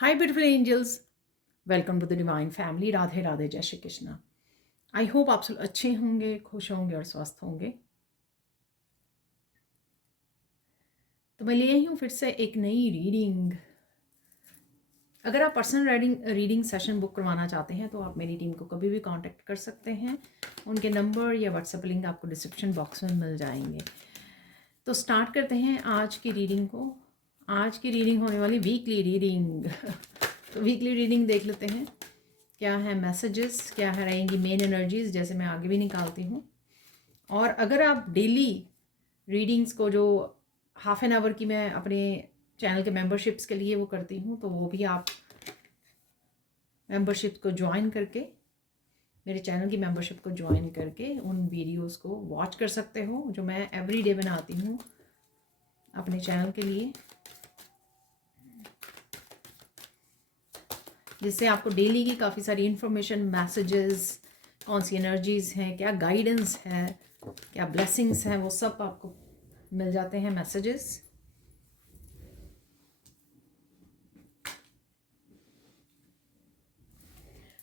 Hi beautiful angels, welcome to the divine family. Radhe Radhe, जय Shri Krishna. I hope आप सब अच्छे होंगे, खुश होंगे और स्वस्थ होंगे। तो मैं ले आई हूँ फिर से एक नई रीडिंग। अगर आप पर्सनल रीडिंग सेशन बुक करवाना चाहते हैं तो आप मेरी टीम को कभी भी कांटेक्ट कर सकते हैं। उनके नंबर या व्हाट्सएप लिंक आपको डिस्क्रिप्शन बॉक्स में मिल जाएंगे। तो स्टार्ट करते हैं आज की रीडिंग को। आज की रीडिंग होने वाली वीकली रीडिंग। तो वीकली रीडिंग देख लेते हैं क्या है मैसेजेस, क्या है रहेंगी मेन एनर्जीज, जैसे मैं आगे भी निकालती हूँ। और अगर आप डेली रीडिंग्स को जो हाफ एन आवर की मैं अपने चैनल के मेंबरशिप्स के लिए वो करती हूँ, तो वो भी आप मेंबरशिप को ज्वाइन करके, मेरे चैनल की मेंबरशिप को ज्वाइन करके उन वीडियोस को वॉच कर सकते हो जो मैं एवरी डे बनाती हूँ अपने चैनल के लिए, जिससे आपको डेली की काफ़ी सारी इंफॉर्मेशन, मैसेजेस, कौन सी एनर्जीज़ हैं, क्या गाइडेंस है, क्या ब्लेसिंग्स हैं, वो सब आपको मिल जाते हैं मैसेजेस।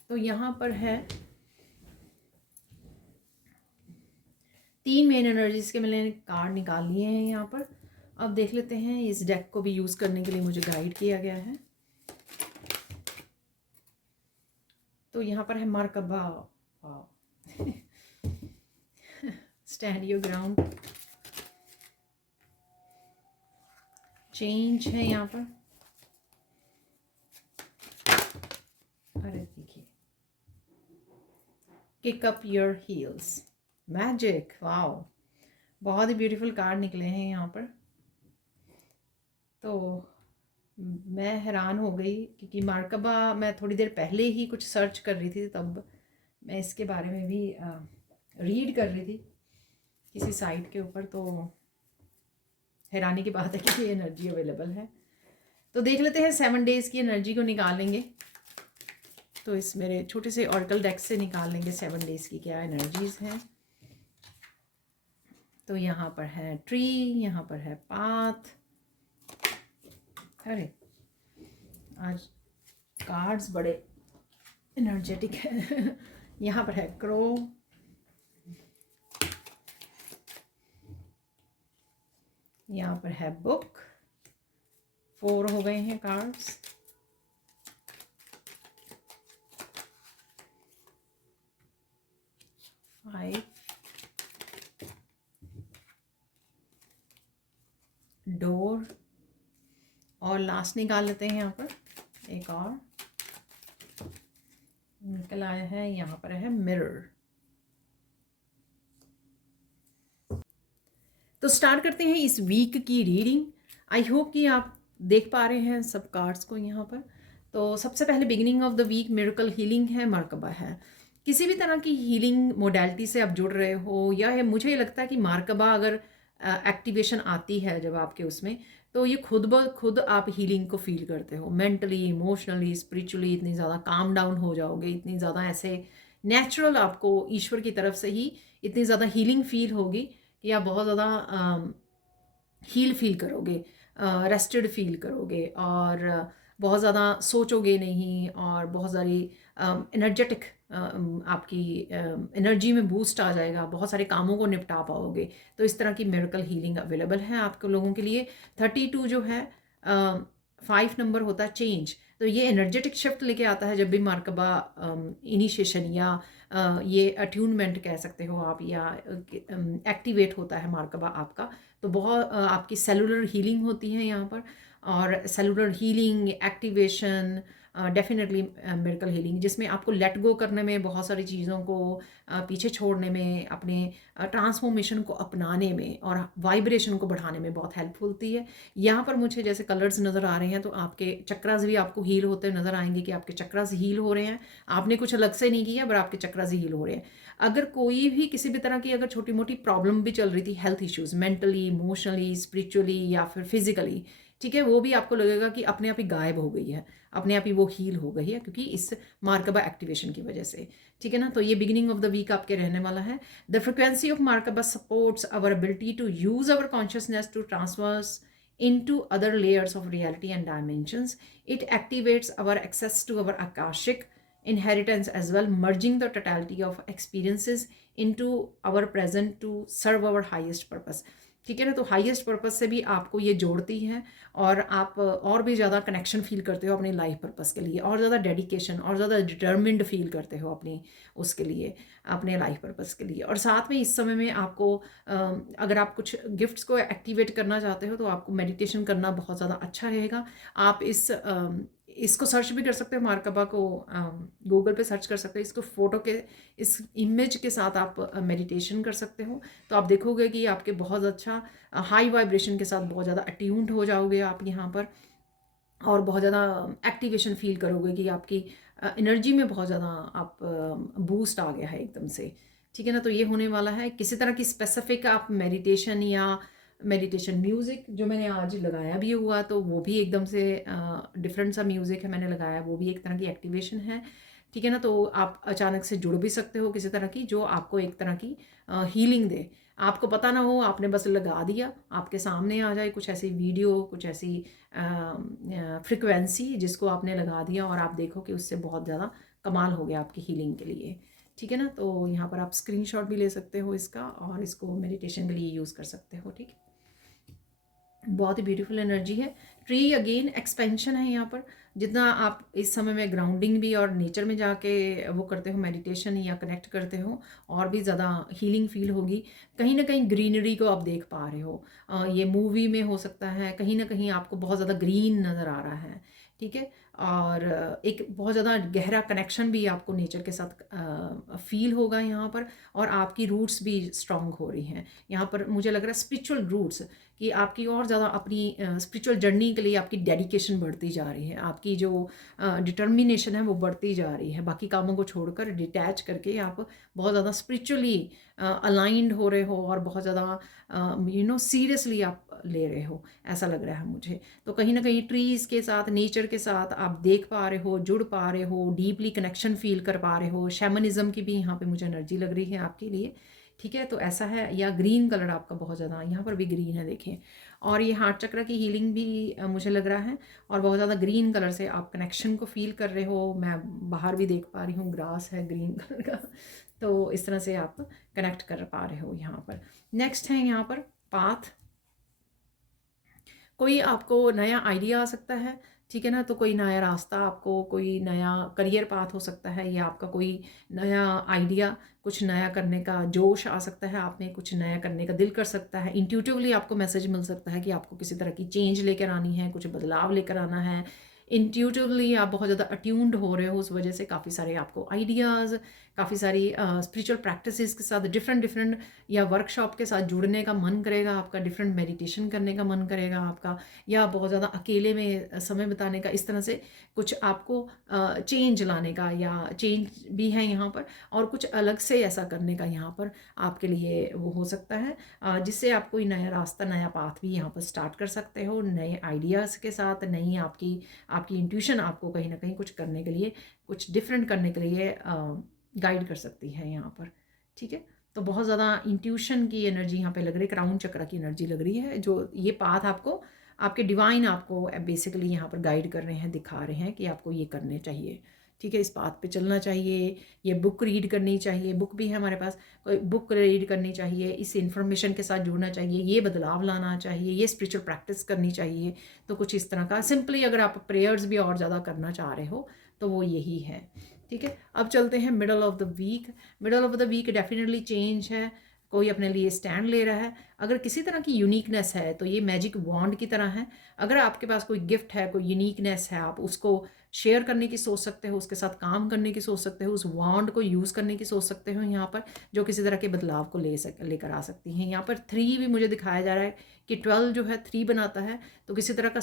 तो यहाँ पर है 3 मेन एनर्जीज के मैंने कार्ड निकाल लिए हैं यहाँ पर। अब देख लेते हैं, इस डेक को भी यूज़ करने के लिए मुझे गाइड किया गया है। तो यहाँ पर है मरकबा, स्टैंड योर ग्राउंड, चेंज है यहाँ पर, अरे देखिए, kick up your heels, magic, wow, बहुत ही ब्यूटीफुल कार्ड निकले हैं यहाँ पर। तो मैं हैरान हो गई क्योंकि मरकबा मैं थोड़ी देर पहले ही कुछ सर्च कर रही थी, तब मैं इसके बारे में भी रीड कर रही थी किसी साइट के ऊपर। तो हैरानी की बात है कि ये एनर्जी अवेलेबल है। तो देख लेते हैं 7 डेज़ की एनर्जी को निकाल लेंगे। तो इस मेरे छोटे से ऑर्कल डेक से निकाल लेंगे 7 डेज़ की क्या एनर्जीज़ हैं। तो यहाँ पर है ट्री, यहाँ पर है पाथ, अरे आज कार्ड्स बड़े एनर्जेटिक है। यहाँ पर है क्रो, यहाँ पर है बुक, 4 हो गए हैं कार्ड्स। फाइव, डोर, और लास्ट निकाल लेते हैं यहाँ पर एक और निकल आया है, यहाँ पर है मिरर। तो स्टार्ट करते हैं इस वीक की रीडिंग। आई होप कि आप देख पा रहे हैं सब कार्ड्स को यहाँ पर। तो सबसे पहले beginning of the week miracle healing है, मरकबा है। किसी भी तरह की हीलिंग मोडेलिटी से आप जुड़ रहे हो, या है मुझे लगता है कि मरकबा अगर एक्टिवेशन आती है जब आपके उसमें, तो ये खुद ब खुद आप हीलिंग को फील करते हो, मेंटली, इमोशनली, स्पिरिचुअली इतनी ज़्यादा काम डाउन हो जाओगे, इतनी ज़्यादा ऐसे नेचुरल आपको ईश्वर की तरफ से ही इतनी ज़्यादा हीलिंग फील होगी कि आप बहुत ज़्यादा हील फील करोगे, रेस्टेड फील करोगे, और बहुत ज़्यादा सोचोगे नहीं, और बहुत सारी एनर्जेटिक आपकी एनर्जी में बूस्ट आ जाएगा, बहुत सारे कामों को निपटा पाओगे। तो इस तरह की मिरेकल हीलिंग अवेलेबल है आपके लोगों के लिए। 32 जो है 5 नंबर होता है चेंज। तो ये एनर्जेटिक शिफ्ट लेके आता है जब भी मरकबा इनिशिएशन या ये अट्यूनमेंट कह सकते हो आप, या एक्टिवेट होता है मरकबा आपका, तो बहुत आपकी सेलुलर हीलिंग होती है यहाँ पर। और cellular healing, activation, definitely miracle healing, जिसमें आपको लेट गो करने में, बहुत सारी चीज़ों को पीछे छोड़ने में, अपने ट्रांसफॉर्मेशन को अपनाने में और वाइब्रेशन को बढ़ाने में बहुत हेल्प होती है। यहाँ पर मुझे जैसे कलर्स नज़र आ रहे हैं, तो आपके चक्रास भी आपको हील होते नज़र आएंगे कि आपके चक्रास हील हो रहे हैं। आपने कुछ अलग से नहीं किया, पर आपके चक्रास हील हो रहे हैं। अगर कोई भी किसी भी तरह की अगर छोटी मोटी प्रॉब्लम भी चल रही थी, health issues, mentally, emotionally, spiritually या फिर फिजिकली, ठीक है, वो भी आपको लगेगा कि अपने आप ही गायब हो गई है, अपने आप ही वो हील हो गई है, क्योंकि इस मार्कबा एक्टिवेशन की वजह से। ठीक है ना। तो ये बिगिनिंग ऑफ द वीक आपके रहने वाला है। The frequency of merkaba supports our ability to use our consciousness to transverse into other layers of reality and dimensions. It activates our access to our Akashic inheritance as well, merging the totality of experiences into our present to serve our highest purpose. ठीक है ना, तो highest purpose से भी आपको ये जोड़ती है और आप और भी ज़्यादा कनेक्शन फील करते हो अपनी लाइफ पर्पस के लिए, और ज़्यादा डेडिकेशन और ज़्यादा डिटर्मिन्ड फील करते हो अपनी उसके लिए, अपने लाइफ पर्पस के लिए। और साथ में इस समय में आपको अगर आप कुछ गिफ्ट्स को एक्टिवेट करना चाहते हो तो आपको मेडिटेशन करना बहुत ज़्यादा अच्छा रहेगा। आप इसको सर्च भी कर सकते हो, मार्कबा को गूगल पे सर्च कर सकते हो, इसको फ़ोटो के इस इमेज के साथ आप मेडिटेशन कर सकते हो। तो आप देखोगे कि आपके बहुत अच्छा हाई वाइब्रेशन के साथ बहुत ज़्यादा अट्यून्ड हो जाओगे आप यहाँ पर, और बहुत ज़्यादा एक्टिवेशन फील करोगे कि आपकी एनर्जी में बहुत ज़्यादा आप बूस्ट आ गया है एकदम से। ठीक है ना, तो ये होने वाला है। किसी तरह की स्पेसिफिक आप मेडिटेशन या मेडिटेशन म्यूज़िक जो मैंने आज लगाया भी हुआ, तो वो भी एकदम से डिफरेंट सा म्यूज़िक है मैंने लगाया, वो भी एक तरह की एक्टिवेशन है। ठीक है ना, तो आप अचानक से जुड़ भी सकते हो किसी तरह की, जो आपको एक तरह की हीलिंग दे। आपको पता ना हो, आपने बस लगा दिया, आपके सामने आ जाए कुछ ऐसी वीडियो, कुछ ऐसी फ्रिक्वेंसी जिसको आपने लगा दिया और आप देखो कि उससे बहुत ज़्यादा कमाल हो गया आपकी हीलिंग के लिए। ठीक है ना, तो यहाँ पर आप स्क्रीनशॉट भी ले सकते हो इसका और इसको मेडिटेशन के लिए यूज़ कर सकते हो। ठीक है, बहुत ही ब्यूटीफुल एनर्जी है। ट्री अगेन एक्सपेंशन है यहाँ पर। जितना आप इस समय में ग्राउंडिंग भी और नेचर में जाके वो करते हो, मेडिटेशन या कनेक्ट करते हो, और भी ज़्यादा हीलिंग फील होगी। कहीं ना कहीं ग्रीनरी को आप देख पा रहे हो, ये मूवी में हो सकता है, कहीं ना कहीं आपको बहुत ज़्यादा ग्रीन नज़र आ रहा है। ठीक है, और एक बहुत ज़्यादा गहरा कनेक्शन भी आपको नेचर के साथ फील होगा यहाँ पर, और आपकी रूट्स भी स्ट्रॉन्ग हो रही हैं यहाँ पर। मुझे लग रहा है स्पिरिचुअल रूट्स कि आपकी और ज़्यादा अपनी स्पिरिचुअल जर्नी के लिए आपकी डेडिकेशन बढ़ती जा रही है, आपकी जो डिटर्मिनेशन है वो बढ़ती जा रही है। बाकी कामों को छोड़कर डिटैच करके आप बहुत ज़्यादा स्पिरिचुअली अलाइंड हो रहे हो, और बहुत ज़्यादा सीरियसली आप ले रहे हो, ऐसा लग रहा है मुझे। तो कहीं ना कहीं ट्रीज़ के साथ, नेचर के साथ आप देख पा रहे हो, जुड़ पा रहे हो, डीपली कनेक्शन फील कर पा रहे हो। शैमनिज़्म की भी यहाँ पे मुझे एनर्जी लग रही है आपके लिए। ठीक है, तो ऐसा है। या ग्रीन कलर आपका बहुत ज़्यादा, यहाँ पर भी ग्रीन है देखें, और ये हार्ट चक्र की हीलिंग भी मुझे लग रहा है, और बहुत ज़्यादा ग्रीन कलर से आप कनेक्शन को फील कर रहे हो। मैं बाहर भी देख पा रही हूँ, ग्रास है ग्रीन कलर का, तो इस तरह से आप कनेक्ट कर पा रहे हो यहाँ पर। नेक्स्ट है यहाँ पर पाथ। कोई आपको नया आइडिया आ सकता है, ठीक है ना, तो कोई नया रास्ता, आपको कोई नया करियर पाथ हो सकता है, या आपका कोई नया आइडिया, कुछ नया करने का जोश आ सकता है, आप में कुछ नया करने का दिल कर सकता है। इंट्यूटिवली आपको मैसेज मिल सकता है कि आपको किसी तरह की चेंज लेकर आनी है, कुछ बदलाव लेकर आना है। इंट्यूटिवली आप बहुत ज़्यादा अट्यून्ड हो रहे हो, उस वजह से काफ़ी सारे आपको आइडियाज़, काफ़ी सारी स्पिरिचुअल प्रैक्टिसेस के साथ, डिफरेंट डिफरेंट या वर्कशॉप के साथ जुड़ने का मन करेगा आपका, डिफरेंट मेडिटेशन करने का मन करेगा आपका, या बहुत ज़्यादा अकेले में समय बिताने का। इस तरह से कुछ आपको चेंज लाने का, या चेंज भी है यहाँ पर, और कुछ अलग से ऐसा करने का यहाँ पर आपके लिए वो हो सकता है, जिससे आप कोई नया रास्ता, नया पाथ भी यहाँ पर स्टार्ट कर सकते हो, नए आइडियाज़ के साथ। नई आपकी इंट्यूशन आपको कहीं ना कहीं कुछ करने के लिए, कुछ डिफरेंट करने के लिए गाइड कर सकती है यहाँ पर। ठीक है, तो बहुत ज़्यादा इंट्यूशन की एनर्जी यहाँ पे लग रही है, क्राउन चक्र की एनर्जी लग रही है, जो ये पाथ आपको, आपके डिवाइन आपको बेसिकली यहाँ पर गाइड कर रहे हैं, दिखा रहे हैं कि आपको ये करने चाहिए। ठीक है, इस पाथ पे चलना चाहिए, ये बुक रीड करनी चाहिए, बुक भी है हमारे पास, कोई बुक रीड करनी चाहिए, इस इन्फॉर्मेशन के साथ जुड़ना चाहिए, ये बदलाव लाना चाहिए, ये स्पिरिचुअल प्रैक्टिस करनी चाहिए। तो कुछ इस तरह का सिंपली, अगर आप प्रेयर्स भी और ज़्यादा करना चाह रहे हो तो वो यही है। ठीक है, अब चलते हैं middle of the week. Middle of the week definitely change है, कोई अपने लिए स्टैंड ले रहा है। अगर किसी तरह की यूनिकनेस है तो ये मैजिक वॉन्ड की तरह है। अगर आपके पास कोई गिफ्ट है, कोई यूनिकनेस है, आप उसको शेयर करने की सोच सकते हो, उसके साथ काम करने की सोच सकते हो, उस वॉन्ड को यूज़ करने की सोच सकते हो यहाँ पर, जो किसी तरह के बदलाव को लेकर आ सकती हैं। यहाँ पर 3 भी मुझे दिखाया जा रहा है कि 12 जो है 3 बनाता है, तो किसी तरह का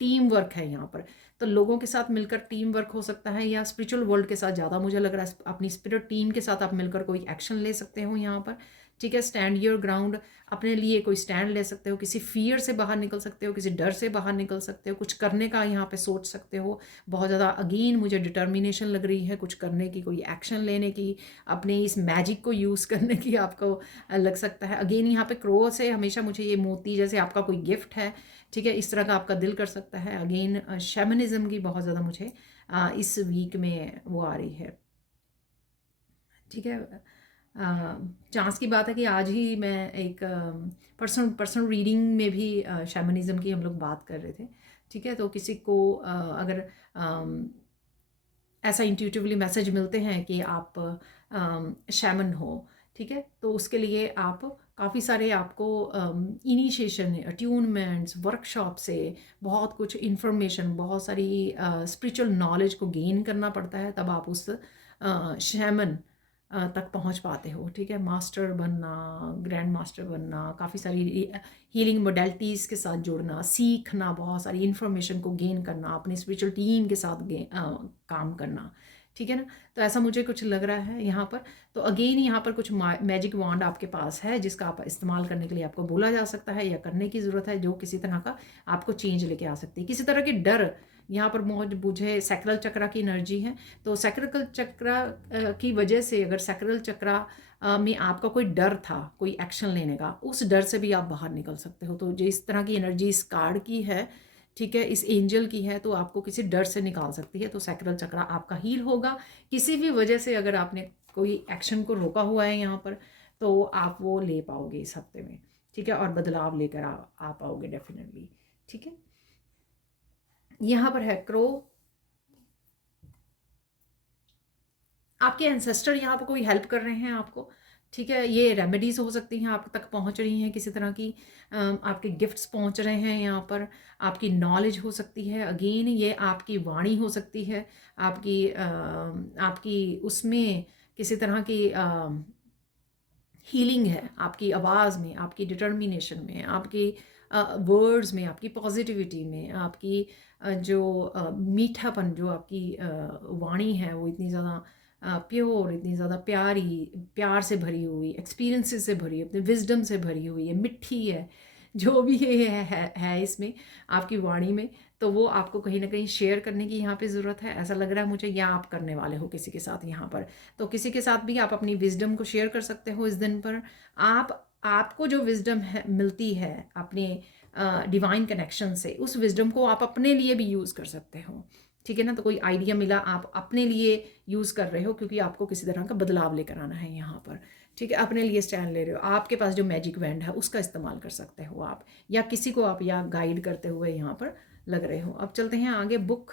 टीम वर्क है यहाँ पर। तो लोगों के साथ मिलकर टीम वर्क हो सकता है, या स्पिरिचुअल वर्ल्ड के साथ ज़्यादा मुझे लग रहा है, अपनी स्पिरिट टीम के साथ आप मिलकर कोई एक्शन ले सकते हो यहाँ पर। ठीक है। स्टैंड योर ग्राउंड, अपने लिए कोई स्टैंड ले सकते हो, किसी फियर से बाहर निकल सकते हो, किसी डर से बाहर निकल सकते हो, कुछ करने का यहाँ पे सोच सकते हो। बहुत ज़्यादा अगेन मुझे डिटर्मिनेशन लग रही है कुछ करने की, कोई एक्शन लेने की, अपने इस मैजिक को यूज़ करने की आपको लग सकता है। अगेन यहाँ पे क्रो से हमेशा मुझे ये मोती जैसे आपका कोई गिफ्ट है, ठीक है, इस तरह का आपका दिल कर सकता है। अगेन शैमनिज्म की बहुत ज़्यादा मुझे इस वीक में वो आ रही है, ठीक है। चांस की बात है कि आज ही मैं एक पर्सनल रीडिंग में भी शैमनिज्म की हम लोग बात कर रहे थे, ठीक है। तो किसी को अगर ऐसा इंट्यूटिवली मैसेज मिलते हैं कि आप शैमन हो, ठीक है, तो उसके लिए आप काफ़ी सारे आपको इनिशिएशन, अट्यूनमेंट्स, वर्कशॉप से बहुत कुछ इन्फॉर्मेशन, बहुत सारी स्पिरिचुअल नॉलेज को गेन करना पड़ता है, तब आप उस शैमन तक पहुंच पाते हो, ठीक है। मास्टर बनना, ग्रैंड मास्टर बनना, काफ़ी सारी हीलिंग मोडेलिटीज़ के साथ जुड़ना, सीखना, बहुत सारी इन्फॉर्मेशन को गेन करना, अपनी स्पिरिचुअल टीम के साथ काम करना, ठीक है ना। तो ऐसा मुझे कुछ लग रहा है यहाँ पर। तो अगेन यहाँ पर कुछ मैजिक वॉन्ड आपके पास है जिसका आप इस्तेमाल करने के लिए आपको बोला जा सकता है या करने की ज़रूरत है, जो किसी तरह का आपको चेंज लेके आ सकती है। किसी तरह के डर यहाँ पर मुझे सैक्रल चक्रा की एनर्जी है, तो सैक्रल चक्रा की वजह से अगर सैक्रल चक्रा में आपका कोई डर था कोई एक्शन लेने का, उस डर से भी आप बाहर निकल सकते हो। तो जिस तरह की एनर्जी इस कार्ड की है, ठीक है, इस एंजल की है, तो आपको किसी डर से निकाल सकती है। तो सैक्रल चक्रा आपका हील होगा। किसी भी वजह से अगर आपने कोई एक्शन को रोका हुआ है यहाँ पर, तो आप वो ले पाओगे इस हफ्ते में, ठीक है, और बदलाव लेकर आ पाओगे डेफिनेटली, ठीक है। यहाँ पर है क्रो, आपके एंसेस्टर यहाँ पर कोई हेल्प कर रहे हैं आपको, ठीक है। ये रेमेडीज़ हो सकती हैं आप तक पहुँच रही हैं किसी तरह की, आपके गिफ्ट्स पहुँच रहे हैं यहाँ पर, आपकी नॉलेज हो सकती है। अगेन ये आपकी वाणी हो सकती है, आपकी उसमें किसी तरह की हीलिंग है, आपकी आवाज़ में, आपकी डिटर्मिनेशन में, आपकी वर्ड्स में, आपकी पॉजिटिविटी में, आपकी जो मीठापन, जो आपकी वाणी है वो इतनी ज़्यादा प्योर, इतनी ज़्यादा प्यार से भरी हुई, एक्सपीरियंसेस से भरी, अपने विजडम से भरी हुई है, मिठी है, जो भी ये है इसमें आपकी वाणी में, तो वो आपको कहीं ना कहीं शेयर करने की यहाँ पे ज़रूरत है, ऐसा लग रहा है मुझे, या आप करने वाले हो किसी के साथ यहाँ पर। तो किसी के साथ भी आप अपनी विजडम को शेयर कर सकते हो इस दिन पर। आपको जो विजडम है मिलती है अपने डिवाइन कनेक्शन से, उस विजडम को आप अपने लिए भी यूज़ कर सकते हो, ठीक है ना। तो कोई आइडिया मिला, आप अपने लिए यूज़ कर रहे हो, क्योंकि आपको किसी तरह का बदलाव लेकर आना है यहाँ पर, ठीक है। अपने लिए स्टैंड ले रहे हो, आपके पास जो मैजिक वैंड है उसका इस्तेमाल कर सकते हो आप, या किसी को आप या गाइड करते हुए यहाँ पर लग रहे हो। अब चलते हैं आगे। बुक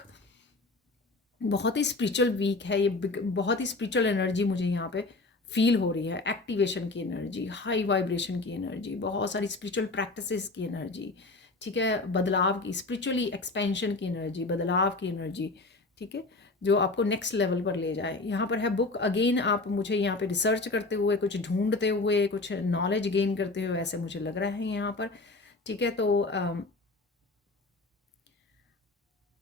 बहुत ही स्पिरिचुअल वीक है ये, बहुत ही स्पिरिचुअल एनर्जी मुझे यहाँ पे फील हो रही है, एक्टिवेशन की एनर्जी, हाई वाइब्रेशन की एनर्जी, बहुत सारी स्पिरिचुअल प्रैक्टिसेस की एनर्जी, ठीक है, बदलाव की, स्पिरिचुअली एक्सपेंशन की एनर्जी, बदलाव की एनर्जी, ठीक है, जो आपको नेक्स्ट लेवल पर ले जाए। यहाँ पर है बुक, अगेन आप मुझे यहाँ पे रिसर्च करते हुए, कुछ ढूंढते हुए, कुछ नॉलेज गेन करते हुए ऐसे मुझे लग रहा है यहाँ पर, ठीक है। तो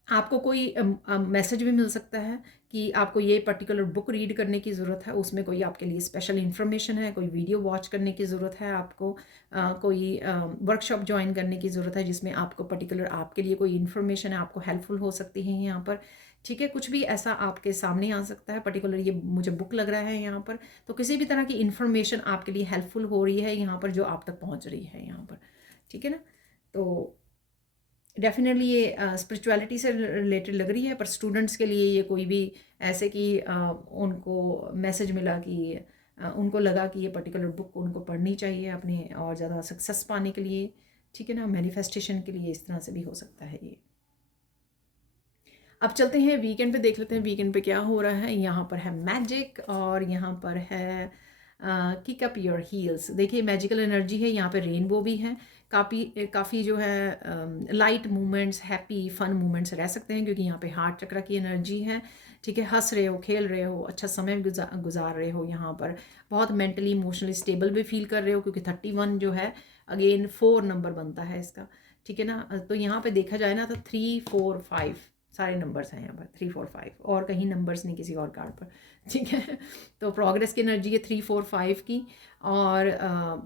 आपको कोई मैसेज भी मिल सकता है कि आपको ये पर्टिकुलर बुक रीड करने की ज़रूरत है, उसमें कोई आपके लिए स्पेशल इन्फॉर्मेशन है, कोई वीडियो वॉच करने की ज़रूरत है आपको, कोई वर्कशॉप ज्वाइन करने की ज़रूरत है जिसमें आपको पर्टिकुलर आपके लिए कोई इन्फॉर्मेशन है, आपको हेल्पफुल हो सकती है यहाँ पर, ठीक है। कुछ भी ऐसा आपके सामने आ सकता है, पर्टिकुलर ये मुझे बुक लग रहा है यहाँ पर, तो किसी भी तरह की इन्फॉर्मेशन आपके लिए हेल्पफुल हो रही है यहाँ पर, जो आप तक पहुँच रही है यहाँ पर, ठीक है ना। तो डेफिनेटली ये स्पिरिचुअलिटी से रिलेटेड लग रही है, पर स्टूडेंट्स के लिए ये कोई भी ऐसे कि उनको मैसेज मिला कि उनको लगा कि ये पर्टिकुलर बुक उनको पढ़नी चाहिए अपने और ज़्यादा सक्सेस पाने के लिए, ठीक है ना, मैनिफेस्टेशन के लिए, इस तरह से भी हो सकता है ये। अब चलते हैं वीकेंड पे, देख लेते हैं वीकेंड पे क्या हो रहा है। यहाँ पर है मैजिक और यहाँ पर है किक अप योर हील्स। देखिए मैजिकल एनर्जी है, यहाँ पे रेनबो भी है, काफ़ी जो है light movements, happy fun movements रह सकते हैं, क्योंकि यहाँ पे हार्ट चक्र की एनर्जी है, ठीक है। हंस रहे हो, खेल रहे हो, अच्छा समय गुजार रहे हो यहाँ पर, बहुत मेंटली इमोशनली स्टेबल भी फील कर रहे हो, क्योंकि 31 जो है अगेन 4 नंबर बनता है इसका, ठीक है ना। तो यहाँ पे देखा जाए ना तो 3 4 5 सारे नंबर्स हैं यहाँ पर, 3 4 5, और कहीं नंबर्स नहीं किसी और कार्ड पर, ठीक है। तो प्रोग्रेस की एनर्जी है 3 4 5 की, और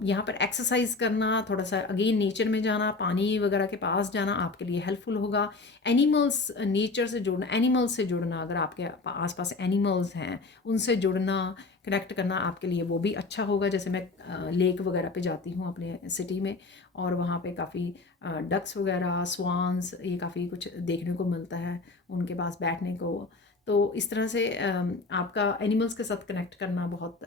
यहाँ पर एक्सरसाइज करना, थोड़ा सा अगेन नेचर में जाना, पानी वगैरह के पास जाना आपके लिए हेल्पफुल होगा। एनिमल्स, नेचर से जुड़ना, एनिमल्स से जुड़ना, अगर आपके आसपास एनिमल्स हैं उनसे जुड़ना, कनेक्ट करना आपके लिए वो भी अच्छा होगा। जैसे मैं लेक वगैरह पे जाती हूँ अपने सिटी में, और वहाँ पे काफ़ी डक्स वगैरह, स्वान्स, ये काफ़ी कुछ देखने को मिलता है, उनके पास बैठने को। तो इस तरह से आपका एनिमल्स के साथ कनेक्ट करना बहुत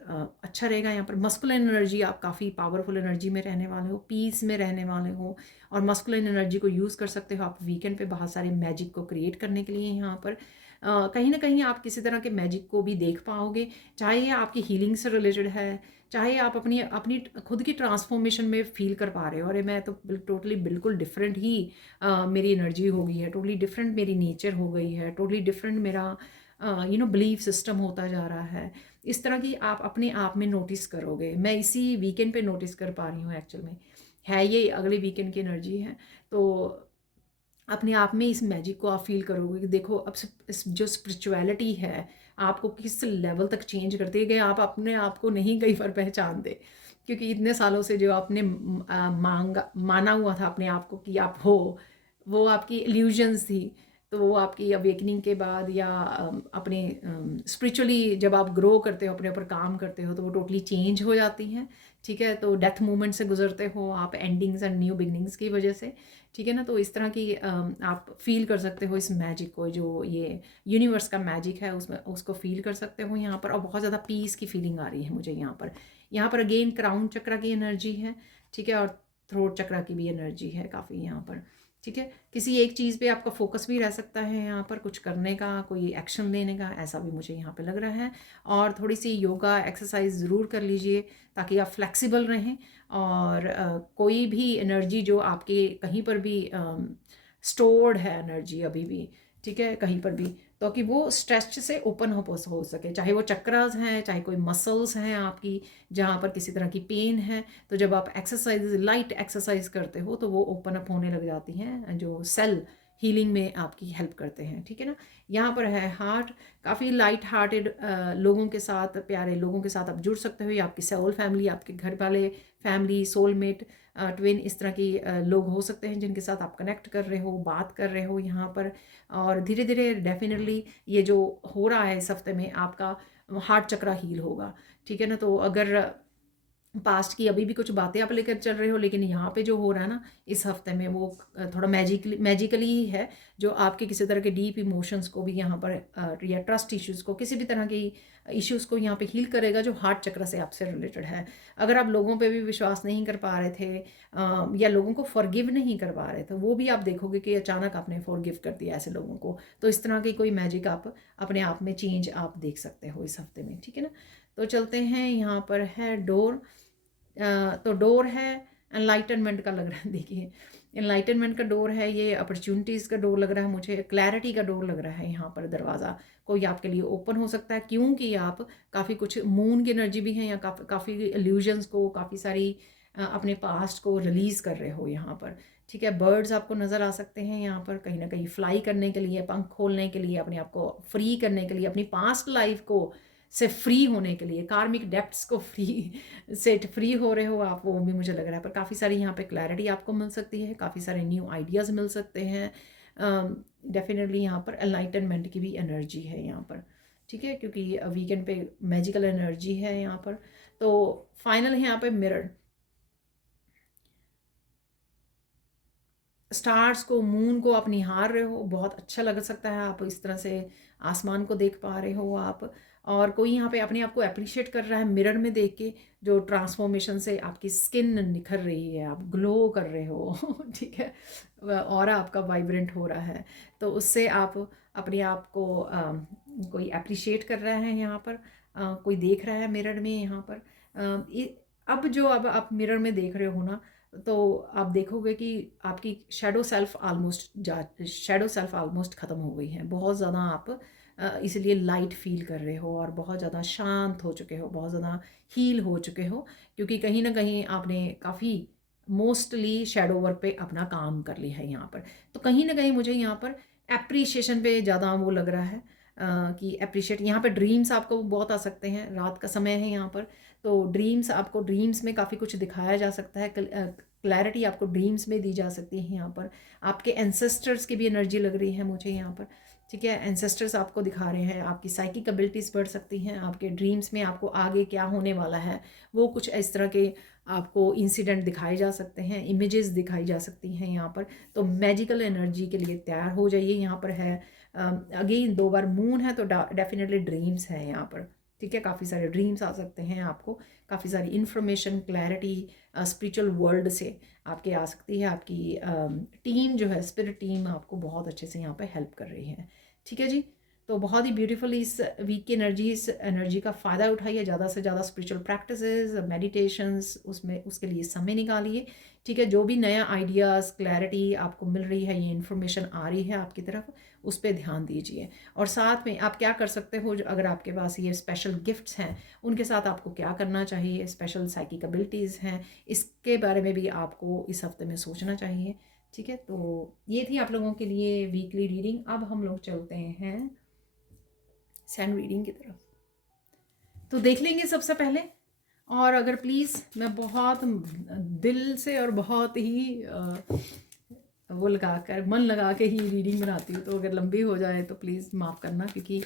अच्छा रहेगा। यहाँ पर मस्कुलिन एनर्जी, आप काफ़ी पावरफुल एनर्जी में रहने वाले हो, पीस में रहने वाले हो, और मस्कुलिन एनर्जी को यूज़ कर सकते हो आप वीकेंड पे बहुत सारे मैजिक को क्रिएट करने के लिए। यहाँ पर कहीं ना कहीं आप किसी तरह के मैजिक को भी देख पाओगे, चाहे ये आपकी हीलिंग से रिलेटेड है, चाहे आप अपनी अपनी खुद की ट्रांसफॉर्मेशन में फील कर पा रहे हो, अरे मैं तो टोटली बिल्कुल डिफरेंट ही मेरी एनर्जी हो गई है, टोटली डिफरेंट मेरी नेचर हो गई है, टोटली डिफरेंट मेरा बिलीफ सिस्टम होता जा रहा है। इस तरह की आप अपने आप में नोटिस करोगे। मैं इसी वीकेंड पे नोटिस कर पा रही हूँ, एक्चुअल में है ये अगले वीकेंड की एनर्जी है। तो अपने आप में इस मैजिक को आप फील करोगे कि देखो अब जो स्पिरिचुअलिटी है आपको किस लेवल तक चेंज करती है कि आप अपने आप को नहीं कई बार पहचानते, क्योंकि इतने सालों से जो आपने माना हुआ था अपने आप को कि आप हो, वो आपकी इल्यूजन्स थी। तो वो आपकी अवेकनिंग के बाद या अपने स्पिरिचुअली जब आप ग्रो करते हो, अपने ऊपर काम करते हो, तो वो टोटली चेंज हो जाती हैं। ठीक है, तो डेथ मूवमेंट से गुजरते हो आप, एंडिंग्स एंड न्यू बिगनिंग्स की वजह से। ठीक है ना, तो इस तरह की आप फील कर सकते हो इस मैजिक को, जो ये यूनिवर्स का मैजिक है उसमें उसको फील कर सकते हो यहाँ पर। और बहुत ज़्यादा पीस की फीलिंग आ रही है मुझे यहाँ पर। यहाँ पर अगेन क्राउन चक्र की एनर्जी है, ठीक है, और थ्रोट चक्र की भी एनर्जी है काफ़ी यहाँ पर। ठीक है, किसी एक चीज़ पे आपका फोकस भी रह सकता है यहाँ पर, कुछ करने का, कोई एक्शन लेने का, ऐसा भी मुझे यहाँ पे लग रहा है। और थोड़ी सी योगा एक्सरसाइज ज़रूर कर लीजिए ताकि आप फ्लेक्सिबल रहें, और कोई भी एनर्जी जो आपके कहीं पर भी स्टोर्ड है एनर्जी अभी भी, ठीक है, कहीं पर भी, तो कि वो स्ट्रेच से ओपन हो सके, चाहे वो चक्रास हैं, चाहे कोई मसल्स हैं आपकी जहाँ पर किसी तरह की पेन है। तो जब आप एक्सरसाइज, लाइट एक्सरसाइज करते हो, तो वो ओपन अप होने लग जाती हैं, जो सेल हीलिंग में आपकी हेल्प करते हैं। ठीक है ना, यहाँ पर है हार्ट, काफ़ी लाइट हार्टेड लोगों के साथ, प्यारे लोगों के साथ आप जुड़ सकते हो, या आपकी सोल फैमिली, आपके घर वाले फैमिली, सोलमेट, ट्विन, इस तरह की लोग हो सकते हैं जिनके साथ आप कनेक्ट कर रहे हो, बात कर रहे हो यहाँ पर। और धीरे धीरे डेफिनेटली ये जो हो रहा है इस हफ्ते में, आपका हार्ट चक्र हील होगा। ठीक है ना, तो अगर पास्ट की अभी भी कुछ बातें आप लेकर चल रहे हो, लेकिन यहाँ पे जो हो रहा है ना इस हफ्ते में, वो थोड़ा मैजिकली ही है, जो आपके किसी तरह के डीप इमोशंस को भी यहाँ पर या ट्रस्ट इश्यूज़ को, किसी भी तरह की इश्यूज़ को यहाँ पे हील करेगा जो हार्ट चक्र से आपसे रिलेटेड है। अगर आप लोगों पे भी विश्वास नहीं कर पा रहे थे या लोगों को फॉरगिव नहीं कर पा रहे थे, वो भी आप देखोगे कि अचानक आपने फॉरगिव कर दिया ऐसे लोगों को। तो इस तरह की कोई मैजिक आप अपने आप में चेंज आप देख सकते हो इस हफ्ते में। ठीक है ना, तो चलते हैं, यहाँ पर है डोर। तो डोर है एनलाइटनमेंट का लग रहा है। देखिए, एनलाइटनमेंट का डोर है, ये अपॉर्चुनिटीज़ का डोर लग रहा है मुझे, क्लैरिटी का डोर लग रहा है। यहाँ पर दरवाज़ा कोई आपके लिए ओपन हो सकता है, क्योंकि आप काफ़ी कुछ मून की एनर्जी भी है, या काफ़ी इल्यूजन्स को, काफ़ी सारी अपने पास्ट को रिलीज़ कर रहे हो यहाँ पर। ठीक है, बर्ड्स आपको नज़र आ सकते हैं यहाँ पर, कहीं ना कहीं फ्लाई करने के लिए, पंख खोलने के लिए, अपने आप को फ्री करने के लिए, अपनी पास्ट लाइफ को से फ्री होने के लिए, कार्मिक डेप्ट्स को फ्री हो रहे हो आप, वो भी मुझे लग रहा है। पर काफ़ी सारी यहाँ पे क्लैरिटी आपको मिल सकती है, काफ़ी सारे न्यू आइडियाज़ मिल सकते हैं। डेफिनेटली यहाँ पर एनलाइटनमेंट की भी एनर्जी है यहाँ पर। ठीक है, क्योंकि वीकेंड पे मैजिकल एनर्जी है यहाँ पर। तो फाइनल है यहाँ पे मिरर, स्टार्स को, मून को आप निहार रहे हो, बहुत अच्छा लग सकता है। आप इस तरह से आसमान को देख पा रहे हो आप, और कोई यहाँ पे अपने आप को अप्रिशिएट कर रहा है मिरर में देख के, जो ट्रांसफॉर्मेशन से आपकी स्किन निखर रही है, आप ग्लो कर रहे हो। ठीक है, और आपका वाइब्रेंट हो रहा है, तो उससे आप अपने आप को कोई अप्रिशिएट कर रहा है यहाँ पर, कोई देख रहा है मिरर में यहाँ पर। अब जो अब आप मिरर में देख रहे हो ना, तो आप देखोगे कि आपकी शैडो सेल्फ ऑलमोस्ट ख़त्म हो गई है। बहुत ज़्यादा आप इसलिए लाइट फील कर रहे हो, और बहुत ज़्यादा शांत हो चुके हो, बहुत ज़्यादा हील हो चुके हो, क्योंकि कहीं ना कहीं आपने काफ़ी मोस्टली शैडो वर्क पे अपना काम कर लिया है यहाँ पर। तो कहीं ना कहीं मुझे यहाँ पर एप्रिसिएशन पे ज़्यादा वो लग रहा है कि अप्रिशिएट, यहाँ पर ड्रीम्स आपको बहुत आ सकते हैं, रात का समय है यहाँ पर, तो ड्रीम्स, आपको ड्रीम्स में काफ़ी कुछ दिखाया जा सकता है, क्लैरिटी आपको ड्रीम्स में दी जा सकती है यहाँ पर। आपके एंसेस्टर्स की भी एनर्जी लग रही है मुझे यहाँ पर, ठीक है। एंसेस्टर्स आपको दिखा रहे हैं, आपकी साइकिक एबिलिटीज़ बढ़ सकती हैं, आपके ड्रीम्स में आपको आगे क्या होने वाला है वो कुछ इस तरह के आपको इंसिडेंट दिखाए जा सकते हैं, इमेजेस दिखाई जा सकती हैं यहाँ पर। तो मैजिकल एनर्जी के लिए तैयार हो जाइए, यहाँ पर है अगेन 2 बार मून है तो डेफिनेटली ड्रीम्स है यहाँ पर, ठीक है। काफ़ी सारे ड्रीम्स आ सकते हैं आपको, काफ़ी सारी इन्फॉर्मेशन, क्लैरिटी स्पिरिचुअल वर्ल्ड से आपके आ सकती है। आपकी टीम जो है, स्पिरिट टीम आपको बहुत अच्छे से यहाँ पे हेल्प कर रही है, ठीक है जी। तो बहुत ही ब्यूटीफुल इस वीक की एनर्जी, इस एनर्जी का फ़ायदा उठाइए, ज़्यादा से ज़्यादा स्पिरिचुअल प्रैक्टिसेस, मेडिटेशंस, उसमें उसके लिए समय निकालिए, ठीक है। जो भी नया आइडियाज़, क्लैरिटी आपको मिल रही है, ये इन्फॉर्मेशन आ रही है आपकी तरफ, उस पर ध्यान दीजिए। और साथ में आप क्या कर सकते हो, अगर आपके पास ये स्पेशल गिफ्ट्स हैं उनके साथ आपको क्या करना चाहिए, स्पेशल साइकिक एबिलिटीज़ हैं, इसके बारे में भी आपको इस हफ्ते में सोचना चाहिए, ठीक है। तो ये थी आप लोगों के लिए वीकली रीडिंग। अब हम लोग चलते हैं सैंड रीडिंग की तरफ, तो देख लेंगे सबसे पहले। और अगर प्लीज़, मैं बहुत दिल से और बहुत ही वो लगा कर, मन लगा के ही रीडिंग बनाती हूँ, तो अगर लंबी हो जाए तो प्लीज़ माफ़ करना, क्योंकि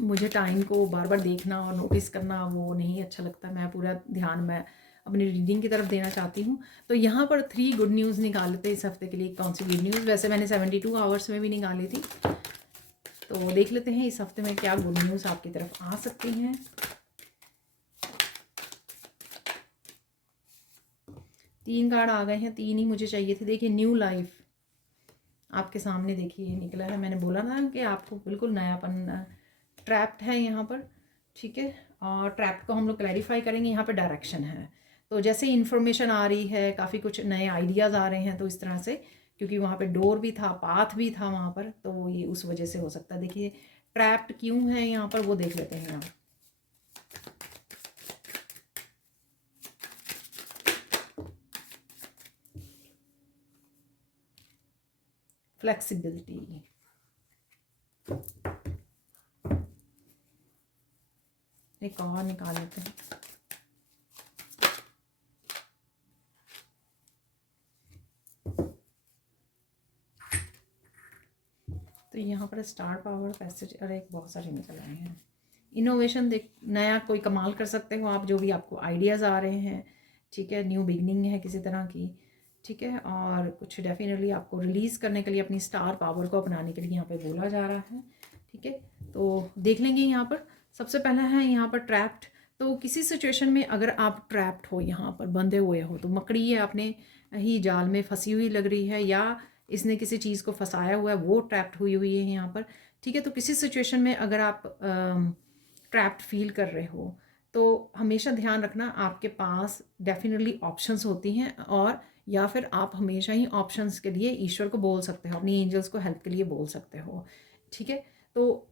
मुझे टाइम को बार बार देखना और नोटिस करना वो नहीं अच्छा लगता। मैं पूरा ध्यान मैं अपनी रीडिंग की तरफ देना चाहती हूँ। तो यहाँ पर 3 गुड न्यूज़ निकाल लेते हैं इस हफ्ते के लिए। कौन सी गुड न्यूज़, वैसे मैंने 72 आवर्स में भी निकाली थी, तो देख लेते हैं इस हफ्ते में क्या गुड न्यूज़ आपकी तरफ आ सकती हैं। 3 कार्ड आ गए हैं, 3 ही मुझे चाहिए थे। देखिए, न्यू लाइफ आपके सामने देखिए निकला है। मैंने बोला ना कि आपको बिल्कुल नयापन, ट्रैप्ड है यहाँ पर, ठीक है। और ट्रैप्ड को हम लोग क्लैरिफाई करेंगे। यहाँ पर डायरेक्शन है, तो जैसे इन्फॉर्मेशन आ रही है, काफ़ी कुछ नए आइडियाज़ आ रहे हैं, तो इस तरह से, क्योंकि वहाँ पे डोर भी था, पाथ भी था वहाँ पर, तो ये उस वजह से हो सकता है। देखिए ट्रैप्ड क्यों है यहाँ पर, वो देख लेते हैं यहाँ। फ्लेक्सिबिलिटी, एक और निकाल लेते हैं। तो यहाँ पर स्टार पावर, पैसेज, और एक बहुत सारे निकल आए हैं। इनोवेशन, देख नया कोई कमाल कर सकते हो आप, जो भी आपको आइडियाज़ आ रहे हैं, ठीक है। न्यू बिगनिंग है किसी तरह की, ठीक है। और कुछ डेफिनेटली आपको रिलीज़ करने के लिए, अपनी स्टार पावर को अपनाने के लिए यहाँ पे बोला जा रहा है, ठीक है। तो देख लेंगे यहाँ पर। सबसे पहला है यहाँ पर ट्रैप्ड। तो किसी सिचुएशन में अगर आप ट्रैप्ड हो, यहाँ पर बंधे हुए हो, तो मकड़ी है अपने ही जाल में फंसी हुई लग रही है, या इसने किसी चीज़ को फंसाया हुआ है, वो ट्रैप्ड हुई हुई है यहाँ पर, ठीक है। तो किसी सिचुएशन में अगर आप ट्रैप्ड फील कर रहे हो, तो हमेशा ध्यान रखना आपके पास डेफिनेटली ऑप्शंस होती हैं, और या फिर आप हमेशा ही ऑप्शंस के लिए ईश्वर को बोल सकते हो, अपनी एंजल्स को हेल्प के लिए बोल सकते हो, ठीक है। तो